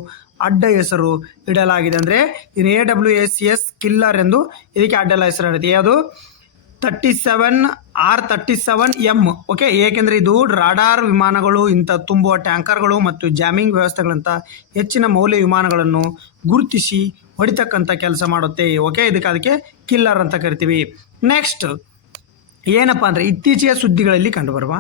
ಅಡ್ಡ ಹೆಸರು ಇಡಲಾಗಿದೆ. ಅಂದರೆ AWACS ಕಿಲ್ಲರ್ ಎಂದು ಇದಕ್ಕೆ ಅಡ್ಡ ಹೆಸರಿಡುತ್ತೆ. ಯಾವುದು R-37M. ಓಕೆ, ಏಕೆಂದರೆ ಇದು ರಾಡಾರ್ ವಿಮಾನಗಳು, ಇಂಥ ತುಂಬುವ ಟ್ಯಾಂಕರ್ಗಳು ಮತ್ತು ಜಾಮಿಂಗ್ ವ್ಯವಸ್ಥೆಗಳಂಥ ಹೆಚ್ಚಿನ ಮೌಲ್ಯ ವಿಮಾನಗಳನ್ನು ಗುರುತಿಸಿ ಹೊಡಿತಕ್ಕಂಥ ಕೆಲಸ ಮಾಡುತ್ತೆ. ಓಕೆ, ಅದಕ್ಕೆ ಕಿಲ್ಲರ್ ಅಂತ ಕರಿತೀವಿ. ನೆಕ್ಸ್ಟ್ ಏನಪ್ಪ ಅಂದರೆ ಇತ್ತೀಚೆಗೆ ಸುದ್ದಿಗಳಲ್ಲಿ ಕಂಡುಬರುವ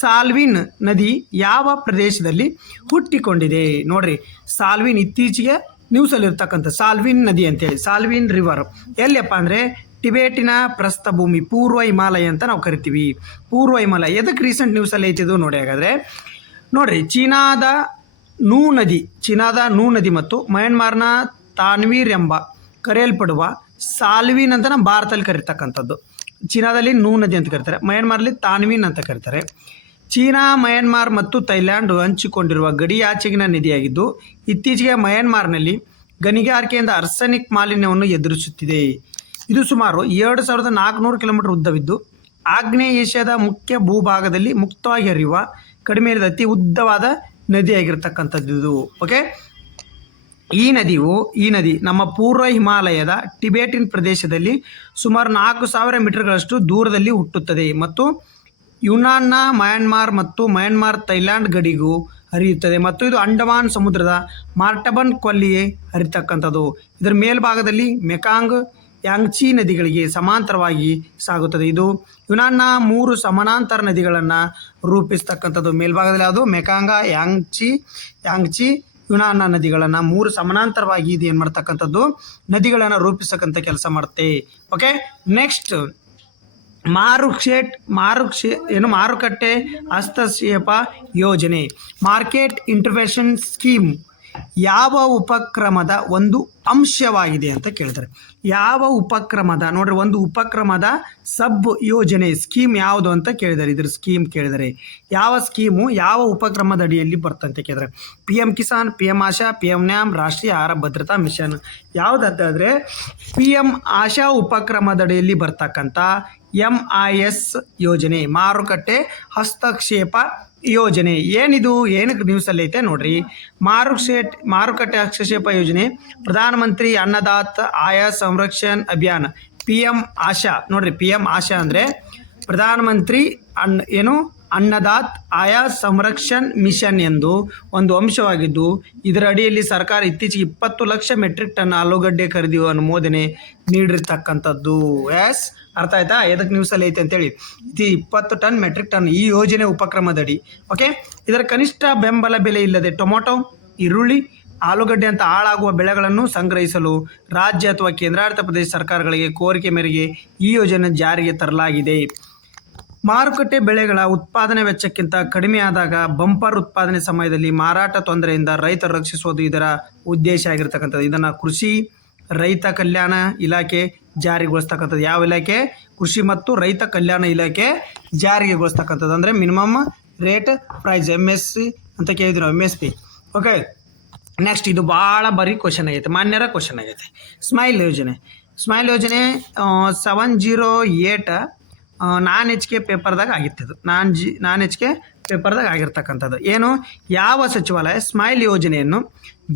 ಸಾಲ್ವಿನ್ ನದಿ ಯಾವ ಪ್ರದೇಶದಲ್ಲಿ ಹುಟ್ಟಿಕೊಂಡಿದೆ? ನೋಡ್ರಿ, ಸಾಲ್ವಿನ್ ಇತ್ತೀಚೆಗೆ ನ್ಯೂಸಲ್ಲಿರ್ತಕ್ಕಂಥ ಸಾಲ್ವಿನ್ ನದಿ ಅಂತೇಳಿ, ಸಾಲ್ವಿನ್ ರಿವರ್ ಎಲ್ಲಿಯಪ್ಪ ಅಂದರೆ ಟಿಬೇಟಿನ ಪ್ರಸ್ಥಭೂಮಿ, ಪೂರ್ವ ಹಿಮಾಲಯ ಅಂತ ನಾವು ಕರಿತೀವಿ. ಪೂರ್ವ ಹಿಮಾಲಯ ಎದಕ್ಕೆ ರೀಸೆಂಟ್ ನ್ಯೂಸಲ್ಲಿ ಐತಿದ್ದು ನೋಡಿ. ಹಾಗಾದರೆ ನೋಡಿರಿ, ಚೀನಾದ ನೂ ನದಿ ಮತ್ತು ಮಯನ್ಮಾರ್ನ ತಾನ್ವೀರ್ ಎಂಬ ಕರೆಯಲ್ಪಡುವ ಸಾಲ್ವಿನ್ ಅಂತ ನಮ್ಮ ಭಾರತದಲ್ಲಿ ಕರೀತಕ್ಕಂಥದ್ದು. ಚೀನಾದಲ್ಲಿ ನೂ ನದಿ ಅಂತ ಕರೀತಾರೆ, ಮಯನ್ಮಾರ್ಲಿ ತಾನ್ವಿನ್ ಅಂತ ಕರೀತಾರೆ. ಚೀನಾ, ಮಯನ್ಮಾರ್ ಮತ್ತು ಥೈಲ್ಯಾಂಡ್ ಹಂಚಿಕೊಂಡಿರುವ ಗಡಿಯಾಚೆಗಿನ ನದಿಯಾಗಿದ್ದು ಇತ್ತೀಚೆಗೆ ಮಯನ್ಮಾರ್ನಲ್ಲಿ ಗಣಿಗಾರಿಕೆಯಿಂದ ಆರ್ಸೆನಿಕ್ ಮಾಲಿನ್ಯವನ್ನು ಎದುರಿಸುತ್ತಿದೆ. ಇದು ಸುಮಾರು 2400 ಕಿಲೋಮೀಟರ್ ಉದ್ದವಿದ್ದು ಆಗ್ನೇಯ ಏಷ್ಯಾದ ಮುಖ್ಯ ಭೂಭಾಗದಲ್ಲಿ ಮುಕ್ತವಾಗಿ ಹರಿಯುವ ಕಡಿಮೆ ಇರದ ಅತಿ ಉದ್ದವಾದ ನದಿಯಾಗಿರ್ತಕ್ಕಂಥದ್ದು. ಓಕೆ, ಈ ನದಿ ನಮ್ಮ ಪೂರ್ವ ಹಿಮಾಲಯದ ಟಿಬೇಟಿನ್ ಪ್ರದೇಶದಲ್ಲಿ ಸುಮಾರು 4000 ಮೀಟರ್ಗಳಷ್ಟು ದೂರದಲ್ಲಿ ಹುಟ್ಟುತ್ತದೆ ಮತ್ತು ಯುನಾನ್ನ ಮಯನ್ಮಾರ್ ಮತ್ತು ಮಯನ್ಮಾರ್ ಥೈಲ್ಯಾಂಡ್ ಗಡಿಗೂ ಹರಿಯುತ್ತದೆ ಮತ್ತು ಇದು ಅಂಡಮಾನ್ ಸಮುದ್ರದ ಮಾರ್ಟಬನ್ ಕೊಲ್ಲಿಯೇ ಹರಿತಕ್ಕಂಥದ್ದು. ಇದರ ಮೇಲ್ಭಾಗದಲ್ಲಿ ಮೆಕಾಂಗ್, ಯಾಂಗ್ಚಿ ನದಿಗಳಿಗೆ ಸಮಾಂತರವಾಗಿ ಸಾಗುತ್ತದೆ. ಇದು ಯುನಾನ್ನ 3 ಸಮಾನಾಂತರ ನದಿಗಳನ್ನು ರೂಪಿಸ್ತಕ್ಕಂಥದ್ದು. ಮೇಲ್ಭಾಗದಲ್ಲಿ ಅದು ಮೆಕಾಂಗ, ಯಾಂಗ್ಚಿ ಯುನಾನ್ನ ನದಿಗಳನ್ನು 3 ಸಮಾನಾಂತರವಾಗಿ ಇದು ಏನು ಮಾಡ್ತಕ್ಕಂಥದ್ದು ನದಿಗಳನ್ನು ರೂಪಿಸತಕ್ಕಂಥ ಕೆಲಸ ಮಾಡುತ್ತೆ. ಓಕೆ, ನೆಕ್ಸ್ಟ್ ಮಾರುಕಟ್ಟೆ ಹಸ್ತಕ್ಷೇಪ ಯೋಜನೆ, ಮಾರ್ಕೆಟ್ ಇಂಟರ್ವೆನ್ಷನ್ ಸ್ಕೀಮ್ ಯಾವ ಉಪಕ್ರಮದ ಒಂದು ಅಂಶವಾಗಿದೆ ಅಂತ ಕೇಳ್ತಾರೆ. ಯಾವ ಉಪಕ್ರಮದ, ನೋಡ್ರಿ, ಒಂದು ಉಪಕ್ರಮದ ಸಬ್ ಯೋಜನೆ ಸ್ಕೀಮ್ ಯಾವುದು ಅಂತ ಕೇಳಿದ್ದಾರೆ. ಇದ್ರ ಸ್ಕೀಮ್ ಕೇಳಿದರೆ ಯಾವ ಸ್ಕೀಮು ಯಾವ ಉಪಕ್ರಮದ ಅಡಿಯಲ್ಲಿ ಬರ್ತಂತ ಕೇಳಿದ್ರೆ PM ಕಿಸಾನ್, PM ಆಶಾ, PM ನ್ಯಾಮ್, ರಾಷ್ಟ್ರೀಯ ಆಹಾರ ಭದ್ರತಾ ಮಿಷನ್. ಯಾವುದಂತ ಹೇಳಿದ್ರೆ PM ಆಶಾ ಉಪಕ್ರಮದ ಅಡಿಯಲ್ಲಿ ಬರ್ತಕ್ಕಂಥ MIS ಯೋಜನೆ, ಮಾರುಕಟ್ಟೆ ಹಸ್ತಕ್ಷೇಪ ಯೋಜನೆ. ಏನಿದು, ಏನಕ್ಕೆ ನ್ಯೂಸಲ್ಲಿ ಐತೆ ನೋಡ್ರಿ. ಮಾರುಕಟ್ಟೆ ಹಸ್ತಕ್ಷೇಪ ಯೋಜನೆ ಪ್ರಧಾನಮಂತ್ರಿ ಅನ್ನದಾತ ಆಯ ಸಂರಕ್ಷಣ್ ಅಭಿಯಾನ, PM ಆಶಾ. ನೋಡ್ರಿ, PM ಆಶಾ ಅಂದರೆ ಪ್ರಧಾನಮಂತ್ರಿ ಅನ್ನದಾತ್ ಆಯಾ ಸಂರಕ್ಷಣ್ ಮಿಷನ್ ಎಂದು ಒಂದು ಅಂಶವಾಗಿದ್ದು, ಇದರ ಅಡಿಯಲ್ಲಿ ಸರ್ಕಾರ ಇತ್ತೀಚೆಗೆ 20 ಲಕ್ಷ ಮೆಟ್ರಿಕ್ ಟನ್ ಆಲೂಗಡ್ಡೆ ಖರೀದಿಯುವ ಅನುಮೋದನೆ ನೀಡಿರ್ತಕ್ಕಂಥದ್ದು. ಎಸ್, ಅರ್ಥ ಆಯ್ತಾ ಎದಕ್ಕೆ ನ್ಯೂಸಲ್ಲಿ ಐತೆ ಅಂತೇಳಿ. ಇದು 20 ಟನ್ ಮೆಟ್ರಿಕ್ ಟನ್ ಈ ಯೋಜನೆ ಉಪಕ್ರಮದಡಿ. ಓಕೆ, ಇದರ ಕನಿಷ್ಠ ಬೆಂಬಲ ಬೆಲೆ ಇಲ್ಲದೆ ಟೊಮೊಟೊ, ಈರುಳ್ಳಿ, ಆಲೂಗಡ್ಡೆ ಅಂತ ಹಾಳಾಗುವ ಬೆಳೆಗಳನ್ನು ಸಂಗ್ರಹಿಸಲು ರಾಜ್ಯ ಅಥವಾ ಕೇಂದ್ರಾಡಳಿತ ಪ್ರದೇಶ ಸರ್ಕಾರಗಳಿಗೆ ಕೋರಿಕೆ ಮೇರೆಗೆ ಈ ಯೋಜನೆ ಜಾರಿಗೆ ತರಲಾಗಿದೆ. ಮಾರುಕಟ್ಟೆ ಬೆಳೆಗಳ ಉತ್ಪಾದನೆ ವೆಚ್ಚಕ್ಕಿಂತ ಕಡಿಮೆ ಆದಾಗ ಬಂಪರ್ ಉತ್ಪಾದನೆ ಸಮಯದಲ್ಲಿ ಮಾರಾಟ ತೊಂದರೆಯಿಂದ ರೈತರು ರಕ್ಷಿಸುವುದು ಇದರ ಉದ್ದೇಶ ಆಗಿರ್ತಕ್ಕಂಥದ್ದು. ಇದನ್ನು ಕೃಷಿ ರೈತ ಕಲ್ಯಾಣ ಇಲಾಖೆ ಜಾರಿಗೊಳಿಸ್ತಕ್ಕಂಥದ್ದು. ಯಾವ ಇಲಾಖೆ? ಕೃಷಿ ಮತ್ತು ರೈತ ಕಲ್ಯಾಣ ಇಲಾಖೆ ಜಾರಿಗೆಗೊಳಿಸ್ತಕ್ಕಂಥದ್ದು. ಅಂದರೆ ಮಿನಿಮಮ್ ರೇಟ್ ಪ್ರೈಸ್, MSP ಅಂತ ಕೇಳಿದ್ರು, MSP. ಓಕೆ, ನೆಕ್ಸ್ಟ್ ಇದು ಭಾಳ ಬರೀ ಕ್ವಶನ್ ಆಗೈತೆ, ಮಾನ್ಯರ ಕ್ವಶನ್ ಆಗೈತೆ. ಸ್ಮೈಲ್ ಯೋಜನೆ 708 non-HK ಪೇಪರ್ದಾಗ ಆಗಿರ್ತದೆ. non-HK ಪೇಪರ್ದಾಗ ಆಗಿರ್ತಕ್ಕಂಥದ್ದು ಏನು? ಯಾವ ಸಚಿವಾಲಯ ಸ್ಮೈಲ್ ಯೋಜನೆಯನ್ನು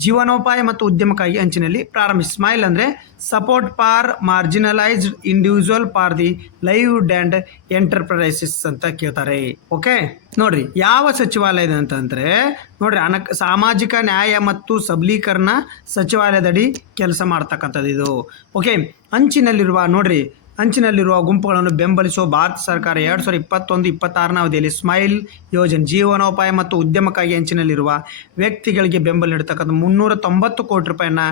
ಜೀವನೋಪಾಯ ಮತ್ತು ಉದ್ಯಮಕ್ಕಾಗಿ ಅಂಚಿನಲ್ಲಿ ಪ್ರಾರಂಭಿಸಿ. ಸ್ಮೈಲ್ ಅಂದರೆ support for marginalised individual for the lived and enterprises ಅಂತ ಕೇಳ್ತಾರೆ. ಓಕೆ, ನೋಡ್ರಿ ಯಾವ ಸಚಿವಾಲಯದ ಅಂತಂದರೆ ನೋಡ್ರಿ ಸಾಮಾಜಿಕ ನ್ಯಾಯ ಮತ್ತು ಸಬಲೀಕರಣ ಸಚಿವಾಲಯದಡಿ ಕೆಲಸ ಮಾಡ್ತಕ್ಕಂಥದ್ದು ಇದು. ಓಕೆ, ಅಂಚಿನಲ್ಲಿರುವ ಗುಂಪುಗಳನ್ನು ಬೆಂಬಲಿಸುವ ಭಾರತ ಸರ್ಕಾರ 2021-26ನೇ ಅವಧಿಯಲ್ಲಿ ಸ್ಮೈಲ್ ಯೋಜನೆ ಜೀವನೋಪಾಯ ಮತ್ತು ಉದ್ಯಮಕ್ಕಾಗಿ ಅಂಚಿನಲ್ಲಿರುವ ವ್ಯಕ್ತಿಗಳಿಗೆ ಬೆಂಬಲ ನೀಡತಕ್ಕಂಥ 390 ಕೋಟಿ ರೂಪಾಯಿನ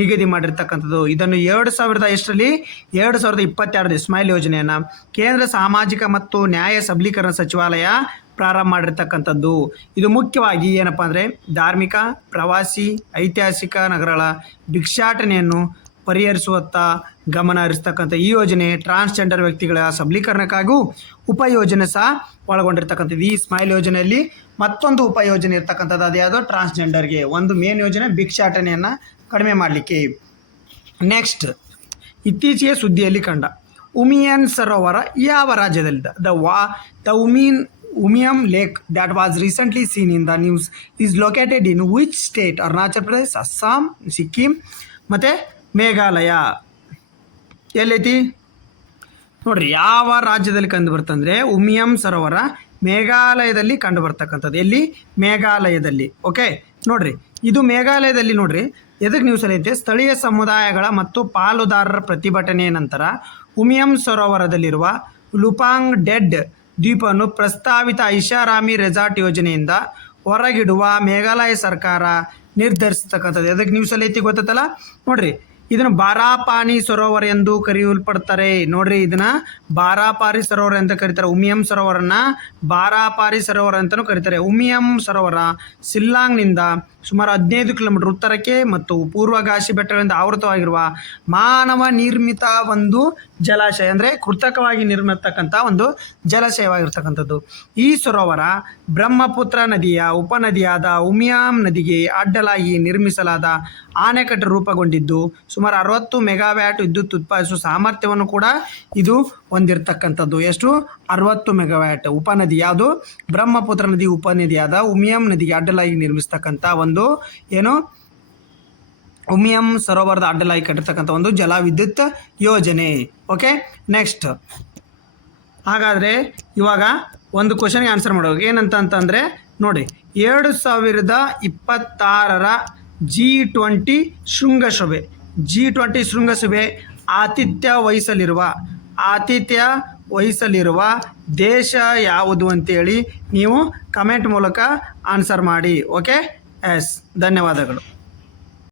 ನಿಗದಿ ಮಾಡಿರ್ತಕ್ಕಂಥದ್ದು. ಇದನ್ನು 2022ರಲ್ಲಿ ಸ್ಮೈಲ್ ಯೋಜನೆಯನ್ನು ಕೇಂದ್ರ ಸಾಮಾಜಿಕ ಮತ್ತು ನ್ಯಾಯ ಸಬಲೀಕರಣ ಸಚಿವಾಲಯ ಪ್ರಾರಂಭ ಮಾಡಿರ್ತಕ್ಕಂಥದ್ದು. ಇದು ಮುಖ್ಯವಾಗಿ ಏನಪ್ಪ ಅಂದರೆ ಧಾರ್ಮಿಕ, ಪ್ರವಾಸಿ, ಐತಿಹಾಸಿಕ ನಗರಗಳ ಭಿಕ್ಷಾಟನೆಯನ್ನು ಪರಿಹರಿಸುವತ್ತ ಗಮನ ಹರಿಸ್ತಕ್ಕಂಥ ಈ ಯೋಜನೆ ಟ್ರಾನ್ಸ್ಜೆಂಡರ್ ವ್ಯಕ್ತಿಗಳ ಸಬಲೀಕರಣಕ್ಕಾಗೂ ಉಪಯೋಜನೆ ಸಹ ಒಳಗೊಂಡಿರ್ತಕ್ಕಂಥದ್ದು. ಈ ಸ್ಮೈಲ್ ಯೋಜನೆಯಲ್ಲಿ ಮತ್ತೊಂದು ಉಪಯೋಜನೆ ಇರ್ತಕ್ಕಂಥದ್ದು, ಅದ್ಯಾವುದೋ ಟ್ರಾನ್ಸ್ಜೆಂಡರ್ಗೆ. ಒಂದು ಮೇನ್ ಯೋಜನೆ ಭಿಕ್ಷಾಟನೆಯನ್ನು ಕಡಿಮೆ ಮಾಡಲಿಕ್ಕೆ. ನೆಕ್ಸ್ಟ್, ಇತ್ತೀಚೆಗೆ ಸುದ್ದಿಯಲ್ಲಿ ಕಂಡ ಉಮಿಯಂ ಸರೋವರ ಯಾವ ರಾಜ್ಯದಲ್ಲಿದೆ? The Umiam lake that was recently seen in the news is located in which state? Arunachal Pradesh, Assam, Sikkim ಮತ್ತು ಮೇಘಾಲಯ. ಎಲ್ಲೈತಿ ನೋಡ್ರಿ, ಯಾವ ರಾಜ್ಯದಲ್ಲಿ ಕಂಡು ಬರ್ತಂದರೆ ಉಮಿಯಂ ಸರೋವರ ಮೇಘಾಲಯದಲ್ಲಿ ಕಂಡು ಬರ್ತಕ್ಕಂಥದ್ದು. ಎಲ್ಲಿ? ಮೇಘಾಲಯದಲ್ಲಿ. ಓಕೆ, ನೋಡ್ರಿ ಇದು ಮೇಘಾಲಯದಲ್ಲಿ. ನೋಡ್ರಿ ಎದಕ್ಕೆ ನ್ಯೂಸಲ್ಲಿ ಐತೆ? ಸ್ಥಳೀಯ ಸಮುದಾಯಗಳ ಮತ್ತು ಪಾಲುದಾರರ ಪ್ರತಿಭಟನೆಯ ನಂತರ ಉಮಿಯಂ ಸರೋವರದಲ್ಲಿರುವ ಲುಪಾಂಗ್ ಡೆಡ್ ದ್ವೀಪವನ್ನು ಪ್ರಸ್ತಾವಿತ ಐಷಾರಾಮಿ ರೆಸಾರ್ಟ್ ಯೋಜನೆಯಿಂದ ಹೊರಗಿಡುವ ಮೇಘಾಲಯ ಸರ್ಕಾರ ನಿರ್ಧರಿಸ್ತಕ್ಕಂಥದ್ದು. ಎದಕ್ಕೆ ನ್ಯೂಸಲ್ಲಿ ಐತಿ ಗೊತ್ತಲ್ಲ? ನೋಡ್ರಿ, ಇದನ್ನು ಬಾರಾಪಾನಿ ಸರೋವರ ಎಂದು ಕರೆಯಲ್ಪಡ್ತಾರೆ. ನೋಡ್ರಿ, ಇದನ್ನ ಬಾರಾಪಾರಿ ಸರೋವರ ಅಂತ ಕರೀತಾರೆ. ಉಮಿಯಂ ಸರೋವರನ ಬಾರಾಪಾರಿ ಸರೋವರ ಅಂತಲೂ ಕರೀತಾರೆ. ಉಮಿಯಂ ಸರೋವರ ಶಿಲ್ಲಾಂಗ್ನಿಂದ ಸುಮಾರು 15 ಕಿಲೋಮೀಟರ್ ಉತ್ತರಕ್ಕೆ ಮತ್ತು ಪೂರ್ವಗಾಶಿ ಬೆಟ್ಟಗಳಿಂದ ಆವೃತವಾಗಿರುವ ಮಾನವ ನಿರ್ಮಿತ ಒಂದು ಜಲಾಶಯ, ಅಂದರೆ ಕೃತಕವಾಗಿ ನಿರ್ಮಿರ್ತಕ್ಕಂಥ ಒಂದು ಜಲಾಶಯವಾಗಿರ್ತಕ್ಕಂಥದ್ದು. ಈ ಸರೋವರ ಬ್ರಹ್ಮಪುತ್ರ ನದಿಯ ಉಪನದಿಯಾದ ಉಮಿಯಂ ನದಿಗೆ ಅಡ್ಡಲಾಗಿ ನಿರ್ಮಿಸಲಾದ ಆಣೆಕಟ್ಟು ರೂಪುಗೊಂಡಿದ್ದು ಸುಮಾರು 60 ಮೆಗಾವ್ಯಾಟ್ ವಿದ್ಯುತ್ ಉತ್ಪಾದಿಸುವ ಸಾಮರ್ಥ್ಯವನ್ನು ಕೂಡ ಇದು ಹೊಂದಿರತಕ್ಕಂಥದ್ದು. ಎಷ್ಟು? 60 ಮೆಗಾವ್ಯಾಟ್. ಉಪನದಿ ಯಾವುದು? ಬ್ರಹ್ಮಪುತ್ರ ನದಿ ಉಪನದಿಯಾದ ಉಮಿಯಂ ನದಿಗೆ ಅಡ್ಡಲಾಗಿ ನಿರ್ಮಿಸ್ತಕ್ಕಂಥ ಒಂದು ಉಮಿಯಂ ಸರೋವರದ ಅಡ್ಡಲಾಗಿ ಕಟ್ಟಿರ್ತಕ್ಕಂಥ ಒಂದು ಜಲ ವಿದ್ಯುತ್ ಯೋಜನೆ. ಓಕೆ, ನೆಕ್ಸ್ಟ್, ಹಾಗಾದರೆ ಇವಾಗ ಒಂದು ಕ್ವಶನ್ಗೆ ಆನ್ಸರ್ ಮಾಡೋದು ಏನಂತಂದರೆ ನೋಡಿ, 2026ರ G20 ಶೃಂಗಸಭೆ ಆತಿಥ್ಯ ವಹಿಸಲಿರುವ ದೇಶ ಯಾವುದು ಅಂತೇಳಿ ನೀವು ಕಮೆಂಟ್ ಮೂಲಕ ಆನ್ಸರ್ ಮಾಡಿ. ಓಕೆ, ಎಸ್, ಧನ್ಯವಾದಗಳು.